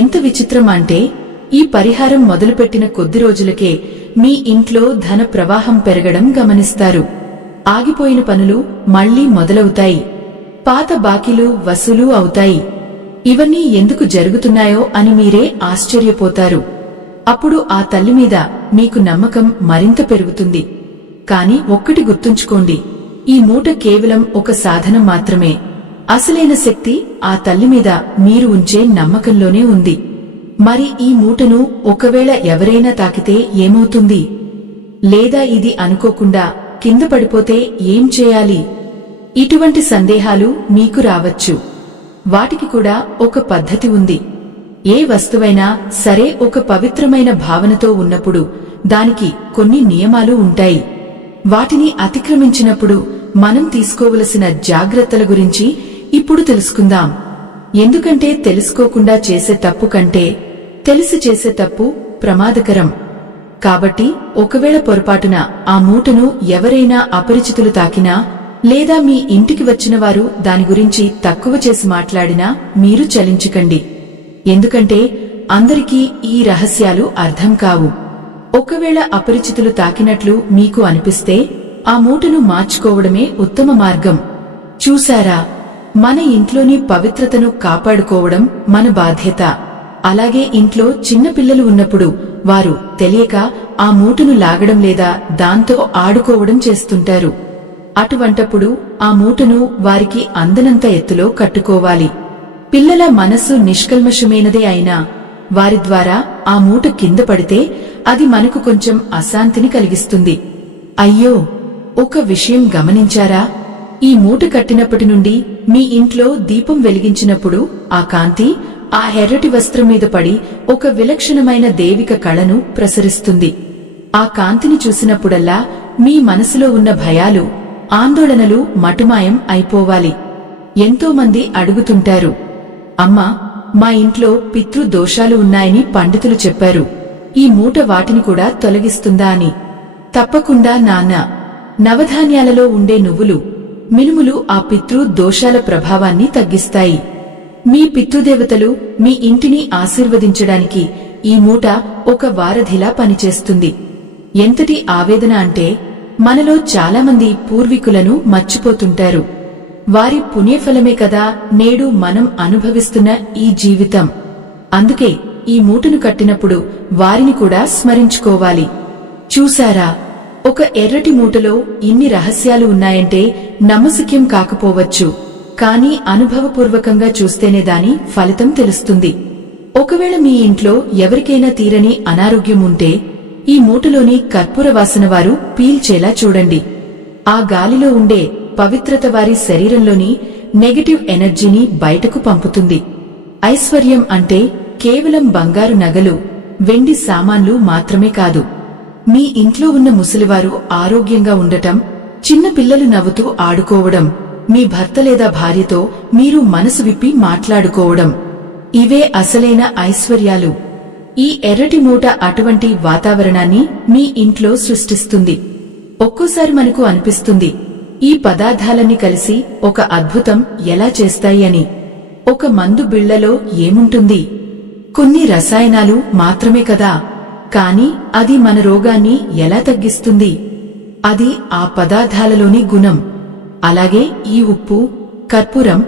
ఎంత విచిత్రం అంటే, ఈ పరిహారం మొదలుపెట్టిన కొద్ది రోజులకే మీ ఇంట్లో ధన ప్రవాహం పెరగడం గమనిస్తారు. ఆగిపోయిన పనులు మళ్లీ మొదలవుతాయి. పాత బాకీలు వసూలు అవుతాయి. ఇవన్నీ ఎందుకు జరుగుతున్నాయో అని మీరే ఆశ్చర్యపోతారు. అప్పుడు ఆ తల్లి మీద మీకు నమ్మకం మరింత పెరుగుతుంది. కాని ఒక్కటి గుర్తుంచుకోండి, ఈ మూట కేవలం ఒక సాధనం మాత్రమే. అసలైన శక్తి ఆ తల్లి మీద మీరు ఉంచే నమ్మకంలోనే ఉంది. మరి ఈ మూటను ఒకవేళ ఎవరైనా తాకితే ఏమవుతుంది? లేదా ఇది అనుకోకుండా కింద పడిపోతే ఏం చేయాలి? ఇటువంటి సందేహాలు మీకు రావచ్చు. వాటికి కూడా ఒక పద్ధతి ఉంది. ఏ వస్తువైనా సరే ఒక పవిత్రమైన భావనతో ఉన్నప్పుడు దానికి కొన్ని నియమాలు ఉంటాయి. వాటిని అతిక్రమించినప్పుడు మనం తీసుకోవలసిన జాగ్రత్తల గురించి ఇప్పుడు తెలుసుకుందాం. ఎందుకంటే తెలుసుకోకుండా చేసే తప్పు కంటే తెలిసి చేసే తప్పు ప్రమాదకరం. కాబట్టి ఒకవేళ పొరపాటున ఆ మూటను ఎవరైనా అపరిచితులు తాకినా లేదా మీ ఇంటికి వచ్చిన వారు దాని గురించి తక్కువ చేసి మాట్లాడినా మీరు చలించకండి. ఎందుకంటే అందరికీ ఈ రహస్యాలు అర్థం కావు. ఒకవేళ అపరిచితులు తాకినట్లు మీకు అనిపిస్తే ఆ మూటను మార్చుకోవడమే ఉత్తమ మార్గం. చూశారా, మన ఇంట్లోని పవిత్రతను కాపాడుకోవడం మన బాధ్యత. అలాగే ఇంట్లో చిన్న పిల్లలు ఉన్నప్పుడు వారు తెలియక ఆ మూటను లాగడం లేదా దాంతో ఆడుకోవడం చేస్తుంటారు. అటువంటప్పుడు ఆ మూటను వారికి అందనంత ఎత్తులో కట్టుకోవాలి. పిల్లల మనస్సు నిష్కల్మషమైనదే అయినా వారి ద్వారా ఆ మూట కింద పడితే అది మనకు కొంచెం అశాంతిని కలిగిస్తుంది. అయ్యో, ఒక విషయం గమనించారా? ఈ మూట కట్టినప్పటి నుండి మీ ఇంట్లో దీపం వెలిగించినప్పుడు ఆ కాంతి ఆ ఎర్రటి వస్త్రం మీద పడి ఒక విలక్షణమైన దైవిక కళను ప్రసరిస్తుంది. ఆ కాంతిని చూసినప్పుడల్లా మీ మనసులో ఉన్న భయాలు, ఆందోళనలు మటుమాయం అయిపోవాలి. ఎంతో మంది అడుగుతుంటారు, అమ్మా, మా ఇంట్లో పితృ దోషాలు ఉన్నాయని పండితులు చెప్పారు. ఈ మూట వాటిని కూడా తొలగిస్తుందా అని. తప్పకుండా నాన్న. నవధాన్యాలలో ఉండే నువ్వులు, మినుములు ఆ పితృ దోషాల ప్రభావాన్ని తగ్గిస్తాయి. మీ పితృదేవతలు మీ ఇంటిని ఆశీర్వదించడానికి ఈ మూట ఒక వారధిలా పనిచేస్తుంది. ఎంతటి ఆవేదన అంటే, మనలో చాలామంది పూర్వీకులను మర్చిపోతుంటారు. వారి పుణ్యఫలమే కదా నేడు మనం అనుభవిస్తున్న ఈ జీవితం. అందుకే ఈ మూటను కట్టినప్పుడు వారిని కూడా స్మరించుకోవాలి. చూశారా, ఒక ఎర్రటి మూటలో ఇన్ని రహస్యాలు ఉన్నాయంటే నమ్మశక్యం కాకపోవచ్చు, కానీ అనుభవపూర్వకంగా చూస్తేనే దాని ఫలితం తెలుస్తుంది. ఒకవేళ మీ ఇంట్లో ఎవరికైనా తీరని అనారోగ్యం ఉంటే ఈ మూటలోని కర్పూర వాసన వారు పీల్చేలా చూడండి. ఆ గాలిలో ఉండే పవిత్రత వారి శరీరంలోని నెగటివ్ ఎనర్జీని బయటకు పంపుతుంది. ఐశ్వర్యం అంటే కేవలం బంగారు నగలు, వెండి సామాన్లు మాత్రమే కాదు. మీ ఇంట్లో ఉన్న ముసలివారు ఆరోగ్యంగా ఉండటం, చిన్న పిల్లలు నవ్వుతూ ఆడుకోవడం, మీ భర్త లేదా భార్యతో మీరు మనసు విప్పి మాట్లాడుకోవడం, ఇవే అసలైన ఐశ్వర్యాలు. ఈ ఎర్రటి మూట అటువంటి వాతావరణాన్ని మీ ఇంట్లో సృష్టిస్తుంది. ఒక్కోసారి మనకు అనిపిస్తుంది, ఈ పదార్థాలన్నీ కలిసి ఒక అద్భుతం ఎలా చేస్తాయి అని. ఒక మందు బిళ్లలో ఏముంటుంది? కొన్ని రసాయనాలు మాత్రమే కదా. కాని అది మన రోగాన్ని ఎలా తగ్గిస్తుంది? అది ఆ పదార్థాలలోని గుణం. అలాగే ఈ ఉప్పు, కర్పూరం,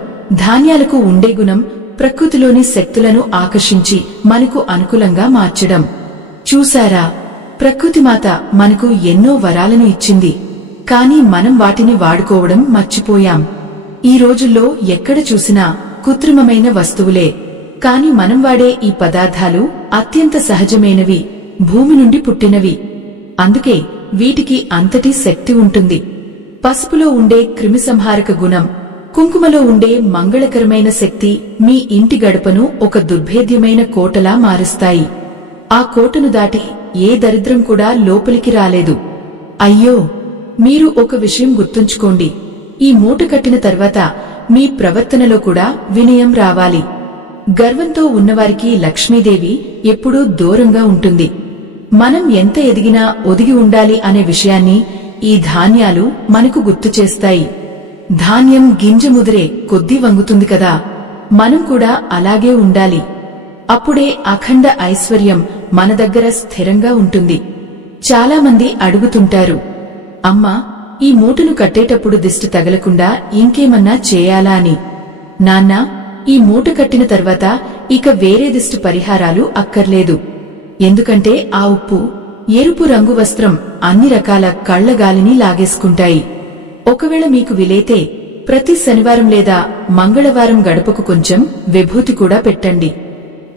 ధాన్యాలకు ఉండే గుణం ప్రకృతిలోని శక్తులను ఆకర్షించి మనకు అనుకూలంగా మార్చడం. చూశారా, ప్రకృతిమాత మనకు ఎన్నో వరాలను ఇచ్చింది, కాని మనం వాటిని వాడుకోవడం మర్చిపోయాం. ఈ రోజుల్లో ఎక్కడ చూసినా కృత్రిమమైన వస్తువులే. కాని మనం వాడే ఈ పదార్థాలు అత్యంత సహజమైనవి, భూమి నుండి పుట్టినవి. అందుకే వీటికి అంతటి శక్తి ఉంటుంది. పసుపులో ఉండే క్రిమిసంహారక గుణం, కుంకుమలో ఉండే మంగళకరమైన శక్తి మీ ఇంటి గడపను ఒక దుర్భేద్యమైన కోటలా మారుస్తాయి. ఆ కోటను దాటి ఏ దరిద్రం కూడా లోపలికి రాలేదు. అయ్యో, మీరు ఒక విషయం గుర్తుంచుకోండి, ఈ మూట కట్టిన తర్వాత మీ ప్రవర్తనలో కూడా వినయం రావాలి. గర్వంతో ఉన్నవారికి లక్ష్మీదేవి ఎప్పుడూ దూరంగా ఉంటుంది. మనం ఎంత ఎదిగినా ఒదిగి ఉండాలి అనే విషయాన్ని ఈ ధాన్యాలు మనకు గుర్తు చేస్తాయి. ధాన్యం గింజ ముదిరే కొద్దీ వంగుతుంది కదా, మనం కూడా అలాగే ఉండాలి. అప్పుడే అఖండ ఐశ్వర్యం మన దగ్గర స్థిరంగా ఉంటుంది. చాలామంది అడుగుతుంటారు, అమ్మా, ఈ మూటను కట్టేటప్పుడు దిష్టి తగలకుండా ఇంకేమన్నా చేయాలా అని. నాన్నా, ఈ మూట కట్టిన తర్వాత ఇక వేరే దిష్టి పరిహారాలు అక్కర్లేదు. ఎందుకంటే ఆ ఉప్పు, ఎరుపు రంగు వస్త్రం అన్ని రకాల కళ్లగాలిని లాగేసుకుంటాయి. ఒకవేళ మీకు వీలైతే ప్రతి శనివారం లేదా మంగళవారం గడపకు కొంచెం విభూతి కూడా పెట్టండి.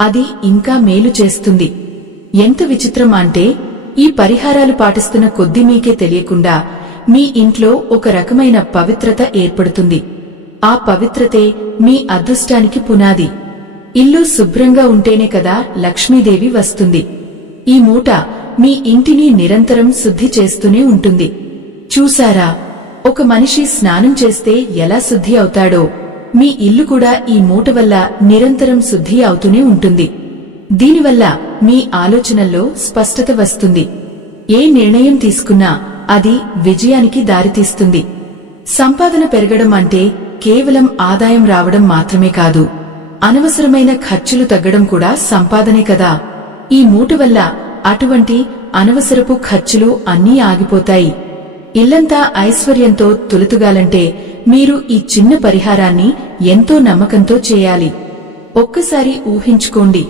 అది ఇంకా మేలు చేస్తుంది. ఎంత విచిత్రం అంటే, ఈ పరిహారాలు పాటిస్తున్న కొద్దీ మీకే తెలియకుండా మీ ఇంట్లో ఒక రకమైన పవిత్రత ఏర్పడుతుంది. ఆ పవిత్రతే మీ అదృష్టానికి పునాది. ఇల్లు శుభ్రంగా ఉంటేనే కదా లక్ష్మీదేవి వస్తుంది. ఈ మూట మీ ఇంటిని నిరంతరం శుద్ధి చేస్తూనే ఉంటుంది. చూసారా, ఒక మనిషి స్నానం చేస్తే ఎలా శుద్ధి అవుతాడో, మీ ఇల్లు కూడా ఈ మూట వల్ల నిరంతరం శుద్ధి అవుతూనే ఉంటుంది. దీనివల్ల మీ ఆలోచనల్లో స్పష్టత వస్తుంది. ఏ నిర్ణయం తీసుకున్నా అది విజయానికి దారితీస్తుంది. సంపాదన పెరగడం అంటే కేవలం ఆదాయం రావడం మాత్రమే కాదు, అనవసరమైన ఖర్చులు తగ్గడం కూడా సంపాదనే కదా. ఈ మూట వల్ల అటువంటి అనవసరపు ఖర్చులు అన్నీ ఆగిపోతాయి. ఇల్లంతా ఐశ్వర్యంతో తులతుగాలంటే మీరు ఈ చిన్న పరిహారాన్ని ఎంతో నమ్మకంతో చేయాలి. ఒక్కసారి ఊహించుకోండి,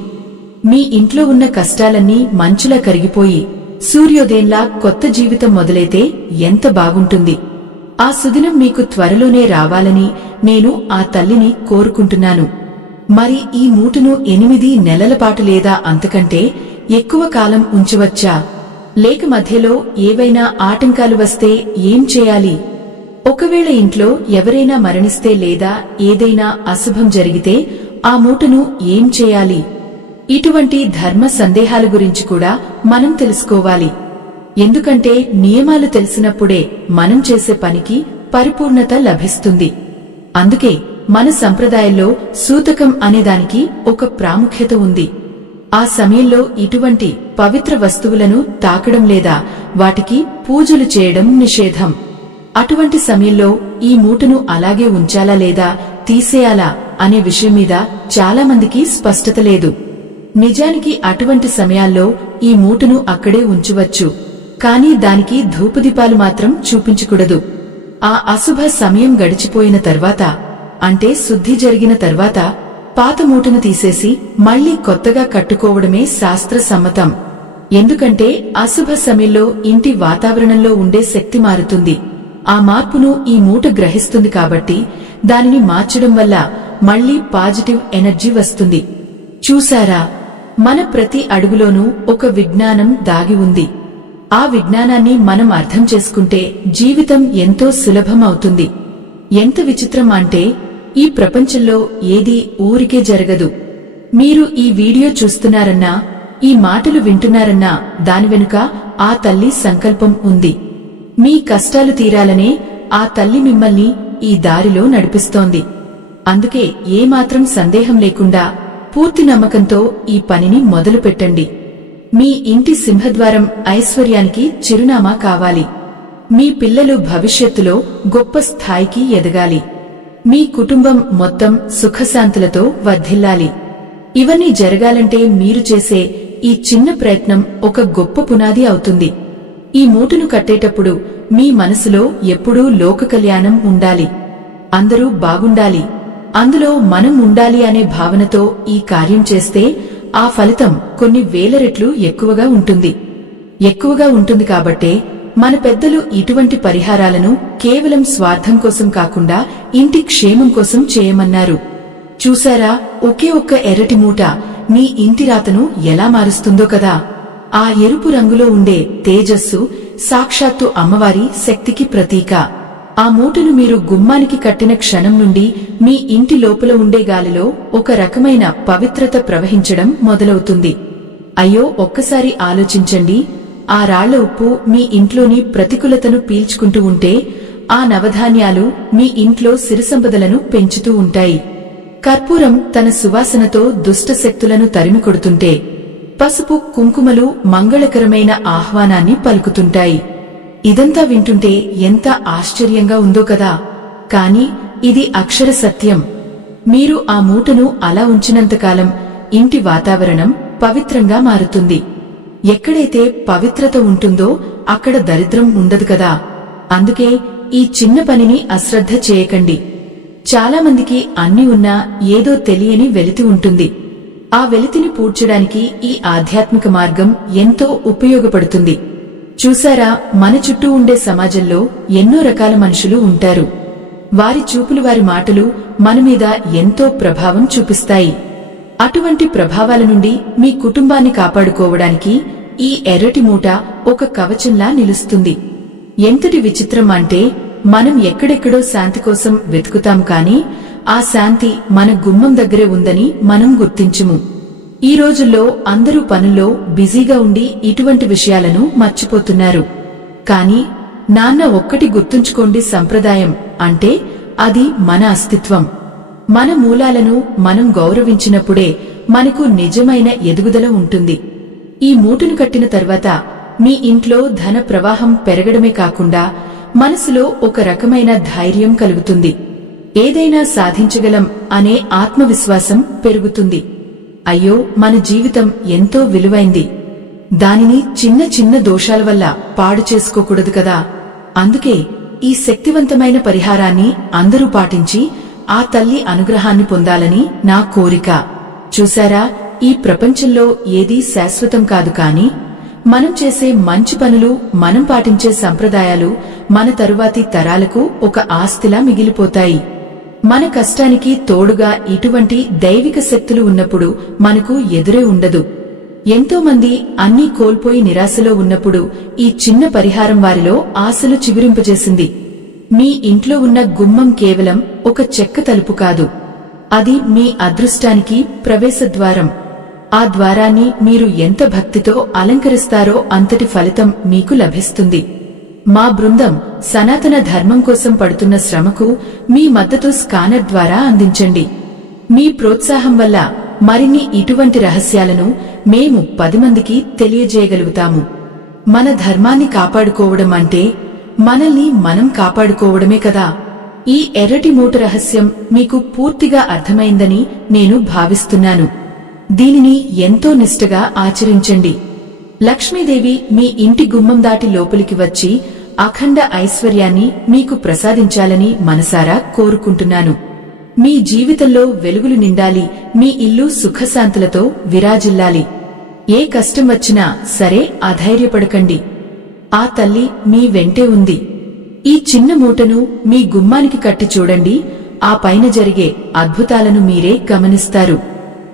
మీ ఇంట్లో ఉన్న కష్టాలన్నీ మంచులా కరిగిపోయి సూర్యోదయంలా కొత్త జీవితం మొదలైతే ఎంత బాగుంటుంది. ఆ సుదినం మీకు త్వరలోనే రావాలని నేను ఆ తల్లిని కోరుకుంటున్నాను. మరి ఈ మూటను 8 నెలల పాటు లేదా అంతకంటే ఎక్కువ కాలం ఉంచవచ్చా? లేక మధ్యలో ఏవైనా ఆటంకాలు వస్తే ఏం చేయాలి? ఒకవేళ ఇంట్లో ఎవరైనా మరణిస్తే లేదా ఏదైనా అశుభం జరిగితే ఆ మూటను ఏం చేయాలి? ఇటువంటి ధర్మ సందేహాల గురించి కూడా మనం తెలుసుకోవాలి. ఎందుకంటే నియమాలు తెలిసినప్పుడే మనం చేసే పనికి పరిపూర్ణత లభిస్తుంది. అందుకే మన సంప్రదాయంలో సూతకం అనేదానికి ఒక ప్రాముఖ్యత ఉంది. ఆ సమయంలో ఇటువంటి పవిత్ర వస్తువులను తాకడం లేదా వాటికి పూజలు చేయడం నిషేధం. అటువంటి సమయంలో ఈ మూటను అలాగే ఉంచాలా లేదా తీసేయాలా అనే విషయం మీద చాలామందికి స్పష్టత లేదు. నిజానికి అటువంటి సమయాల్లో ఈ మూటను అక్కడే ఉంచవచ్చు, కానీ దానికి ధూపదీపాలు మాత్రం చూపించకూడదు. ఆ అశుభ సమయం గడిచిపోయిన తర్వాత, అంటే శుద్ధి జరిగిన తర్వాత పాత మూటను తీసేసి మళ్లీ కొత్తగా కట్టుకోవడమే శాస్త్ర సమ్మతం. ఎందుకంటే అశుభ సమయంలో ఇంటి వాతావరణంలో ఉండే శక్తి మారుతుంది. ఆ మార్పును ఈ మూట గ్రహిస్తుంది కాబట్టి దానిని మార్చడం వల్ల మళ్లీ పాజిటివ్ ఎనర్జీ వస్తుంది. చూసారా, మన ప్రతి అడుగులోనూ ఒక విజ్ఞానం దాగి ఉంది. ఆ విజ్ఞానాన్ని మనం అర్థం చేసుకుంటే జీవితం ఎంతో సులభం అవుతుంది. ఎంత విచిత్రం అంటే, ఈ ప్రపంచంలో ఏదీ ఊరికే జరగదు. మీరు ఈ వీడియో చూస్తున్నారన్నా, ఈ మాటలు వింటున్నారన్నా దాని వెనుక ఆ తల్లి సంకల్పం ఉంది. మీ కష్టాలు తీరాలనే ఆ తల్లి మిమ్మల్ని ఈ దారిలో నడిపిస్తోంది. అందుకే ఏమాత్రం సందేహం లేకుండా పూర్తి నమ్మకంతో ఈ పనిని మొదలుపెట్టండి. మీ ఇంటి సింహద్వారం ఐశ్వర్యానికి చిరునామా కావాలి. మీ పిల్లలు భవిష్యత్తులో గొప్ప స్థాయికి ఎదగాలి. మీ కుటుంబం మొత్తం సుఖశాంతులతో వర్ధిల్లాలి. ఇవన్నీ జరగాలంటే మీరు చేసే ఈ చిన్న ప్రయత్నం ఒక గొప్ప పునాది అవుతుంది. ఈ మూటను కట్టేటప్పుడు మీ మనసులో ఎప్పుడూ లోక కళ్యాణం ఉండాలి. అందరూ బాగుండాలి, అందులో మనం ఉండాలి అనే భావనతో ఈ కార్యం చేస్తే ఆ ఫలితం కొన్ని వేల రెట్లు ఎక్కువగా ఉంటుంది కాబట్టే మన పెద్దలు ఇటువంటి పరిహారాలను కేవలం స్వార్థం కోసం కాకుండా ఇంటి క్షేమం కోసం చేయమన్నారు. చూసారా, ఒకే ఒక్క ఎర్రటి మూట మీ ఇంటి రాతను ఎలా మారుస్తుందో కదా. ఆ ఎరుపు రంగులో ఉండే తేజస్సు సాక్షాత్తు అమ్మవారి శక్తికి ప్రతీక. ఆ మూటను మీరు గుమ్మానికి కట్టిన క్షణం నుండి మీ ఇంటి లోపల ఉండే గాలిలో ఒక రకమైన పవిత్రత ప్రవహించడం మొదలవుతుంది. అయ్యో, ఒక్కసారి ఆలోచించండి. ఆ రాళ్ల ఉప్పు మీ ఇంట్లోని ప్రతికూలతను పీల్చుకుంటూ ఉంటే ఆ నవధాన్యాలు మీ ఇంట్లో సిరిసంపదలను పెంచుతూ ఉంటాయి. కర్పూరం తన సువాసనతో దుష్టశక్తులను తరిమికొడుతుంటే, పసుపు కుంకుమలు మంగళకరమైన ఆహ్వానాన్ని పలుకుతుంటాయి. ఇదంతా వింటుంటే ఎంత ఆశ్చర్యంగా ఉందో కదా. కాని ఇది అక్షర సత్యం. మీరు ఆ మూటను అలా ఉంచినంతకాలం ఇంటి వాతావరణం పవిత్రంగా మారుతుంది. ఎక్కడైతే పవిత్రత ఉంటుందో అక్కడ దరిద్రం ఉండదు కదా. అందుకే ఈ చిన్న పనిని అశ్రద్ధ చేయకండి. చాలామందికి అన్ని ఉన్నా ఏదో తెలియని వెలితి ఉంటుంది. ఆ వెలితిని పూడ్చడానికి ఈ ఆధ్యాత్మిక మార్గం ఎంతో ఉపయోగపడుతుంది. చూశారా, మన చుట్టూ ఉండే సమాజంలో ఎన్నో రకాల మనుషులు ఉంటారు. వారి చూపులు, వారి మాటలు మనమీద ఎంతో ప్రభావం చూపిస్తాయి. అటువంటి ప్రభావాల నుండి మీ కుటుంబాన్ని కాపాడుకోవడానికి ఈ ఎర్రటి మూట ఒక కవచంలా నిలుస్తుంది. ఎంతటి విచిత్రం అంటే, మనం ఎక్కడెక్కడో శాంతి కోసం వెతుకుతాం కాని ఆ శాంతి మన గుమ్మం దగ్గరే ఉందని మనం గుర్తించము. ఈ రోజుల్లో అందరూ పనుల్లో బిజీగా ఉండి ఇటువంటి విషయాలను మర్చిపోతున్నారు. కాని నాన్న ఒక్కటి గుర్తుంచుకోండి, సంప్రదాయం అంటే అది మన అస్తిత్వం. మన మూలాలను మనం గౌరవించినప్పుడే మనకు నిజమైన ఎదుగుదల ఉంటుంది. ఈ మూటను కట్టిన తర్వాత మీ ఇంట్లో ధన ప్రవాహం పెరగడమే కాకుండా మనసులో ఒక రకమైన ధైర్యం కలుగుతుంది. ఏదైనా సాధించగలం అనే ఆత్మవిశ్వాసం పెరుగుతుంది. అయ్యో, మన జీవితం ఎంతో విలువైంది, దానిని చిన్న చిన్న దోషాల వల్ల పాడు చేసుకోకూడదు కదా. అందుకే ఈ శక్తివంతమైన పరిహారాన్ని అందరూ పాటించి ఆ తల్లి అనుగ్రహాన్ని పొందాలని నా కోరిక. చూశారా, ఈ ప్రపంచంలో ఏదీ శాశ్వతం కాదు. కాని మనం చేసే మంచి పనులు, మనం పాటించే సంప్రదాయాలు మన తరువాతి తరాలకు ఒక ఆస్తిలా మిగిలిపోతాయి. మన కష్టానికి తోడుగా ఇటువంటి దైవిక శక్తులు ఉన్నప్పుడు మనకు ఎదురే ఉండదు. ఎంతో మంది అన్నీ కోల్పోయి నిరాశలో ఉన్నప్పుడు ఈ చిన్న పరిహారం వారిలో ఆశలు చిగురింపజేసింది. మీ ఇంట్లో ఉన్న గుమ్మం కేవలం ఒక చెక్క తలుపు కాదు, అది మీ అదృష్టానికి ప్రవేశద్వారం. ఆ ద్వారాన్ని మీరు ఎంత భక్తితో అలంకరిస్తారో అంతటి ఫలితం మీకు లభిస్తుంది. మా బృందం సనాతన ధర్మం కోసం పడుతున్న శ్రమకు మీ మద్దతు స్కానర్ ద్వారా అందించండి. మీ ప్రోత్సాహం వల్ల మరిన్ని ఇటువంటి రహస్యాలను మేము 10 మందికి తెలియజేయగలుగుతాము. మన ధర్మాన్ని కాపాడుకోవడం అంటే మనల్ని మనం కాపాడుకోవడమే కదా. ఈ ఎర్రటి మూట రహస్యం మీకు పూర్తిగా అర్థమైందని నేను భావిస్తున్నాను. దీనిని ఎంతో నిష్ఠగా ఆచరించండి. లక్ష్మీదేవి మీ ఇంటి గుమ్మం దాటి లోపలికి వచ్చి అఖండ ఐశ్వర్యాన్ని మీకు ప్రసాదించాలని మనసారా కోరుకుంటున్నాను. మీ జీవితంలో వెలుగులు నిండాలి, మీ ఇల్లు సుఖశాంతులతో విరాజిల్లాలి. ఏ కష్టం వచ్చినా సరే అధైర్యపడకండి, ఆ తల్లి మీ వెంటే ఉంది. ఈ చిన్న మూటను మీ గుమ్మానికి కట్టి చూడండి, ఆ పైన జరిగే అద్భుతాలను మీరే గమనిస్తారు.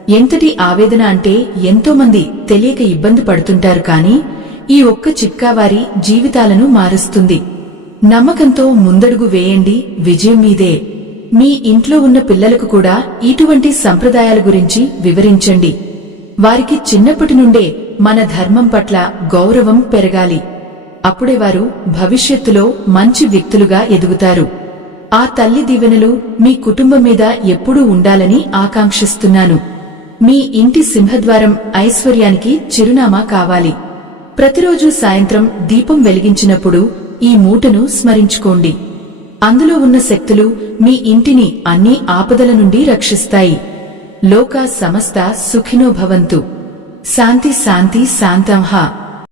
ఎంతటి ఆవేదన అంటే, ఎంతో మంది తెలియక ఇబ్బంది పడుతుంటారు. కాని ఈ ఒక్క చిట్కా వారి జీవితాలను మారుస్తుంది. నమ్మకంతో ముందడుగు వేయండి, విజయం మీదే. మీ ఇంట్లో ఉన్న పిల్లలకు కూడా ఇటువంటి సంప్రదాయాల గురించి వివరించండి. వారికి చిన్నప్పటి నుండే మన ధర్మం పట్ల గౌరవం పెరగాలి. అప్పుడే వారు భవిష్యత్తులో మంచి వ్యక్తులుగా ఎదుగుతారు. ఆ తల్లి దీవెనలు మీ కుటుంబం మీద ఎప్పుడూ ఉండాలని ఆకాంక్షిస్తున్నాను. మీ ఇంటి సింహద్వారం ఐశ్వర్యానికి చిరునామా కావాలి. ప్రతిరోజు సాయంత్రం దీపం వెలిగించినప్పుడు ఈ మూటను స్మరించుకోండి. అందులో ఉన్న శక్తులు మీ ఇంటిని అన్ని ఆపదల నుండి రక్షిస్తాయి. లోకా సమస్త సుఖినో భవంతు. శాంతి శాంతి శాంతంహ.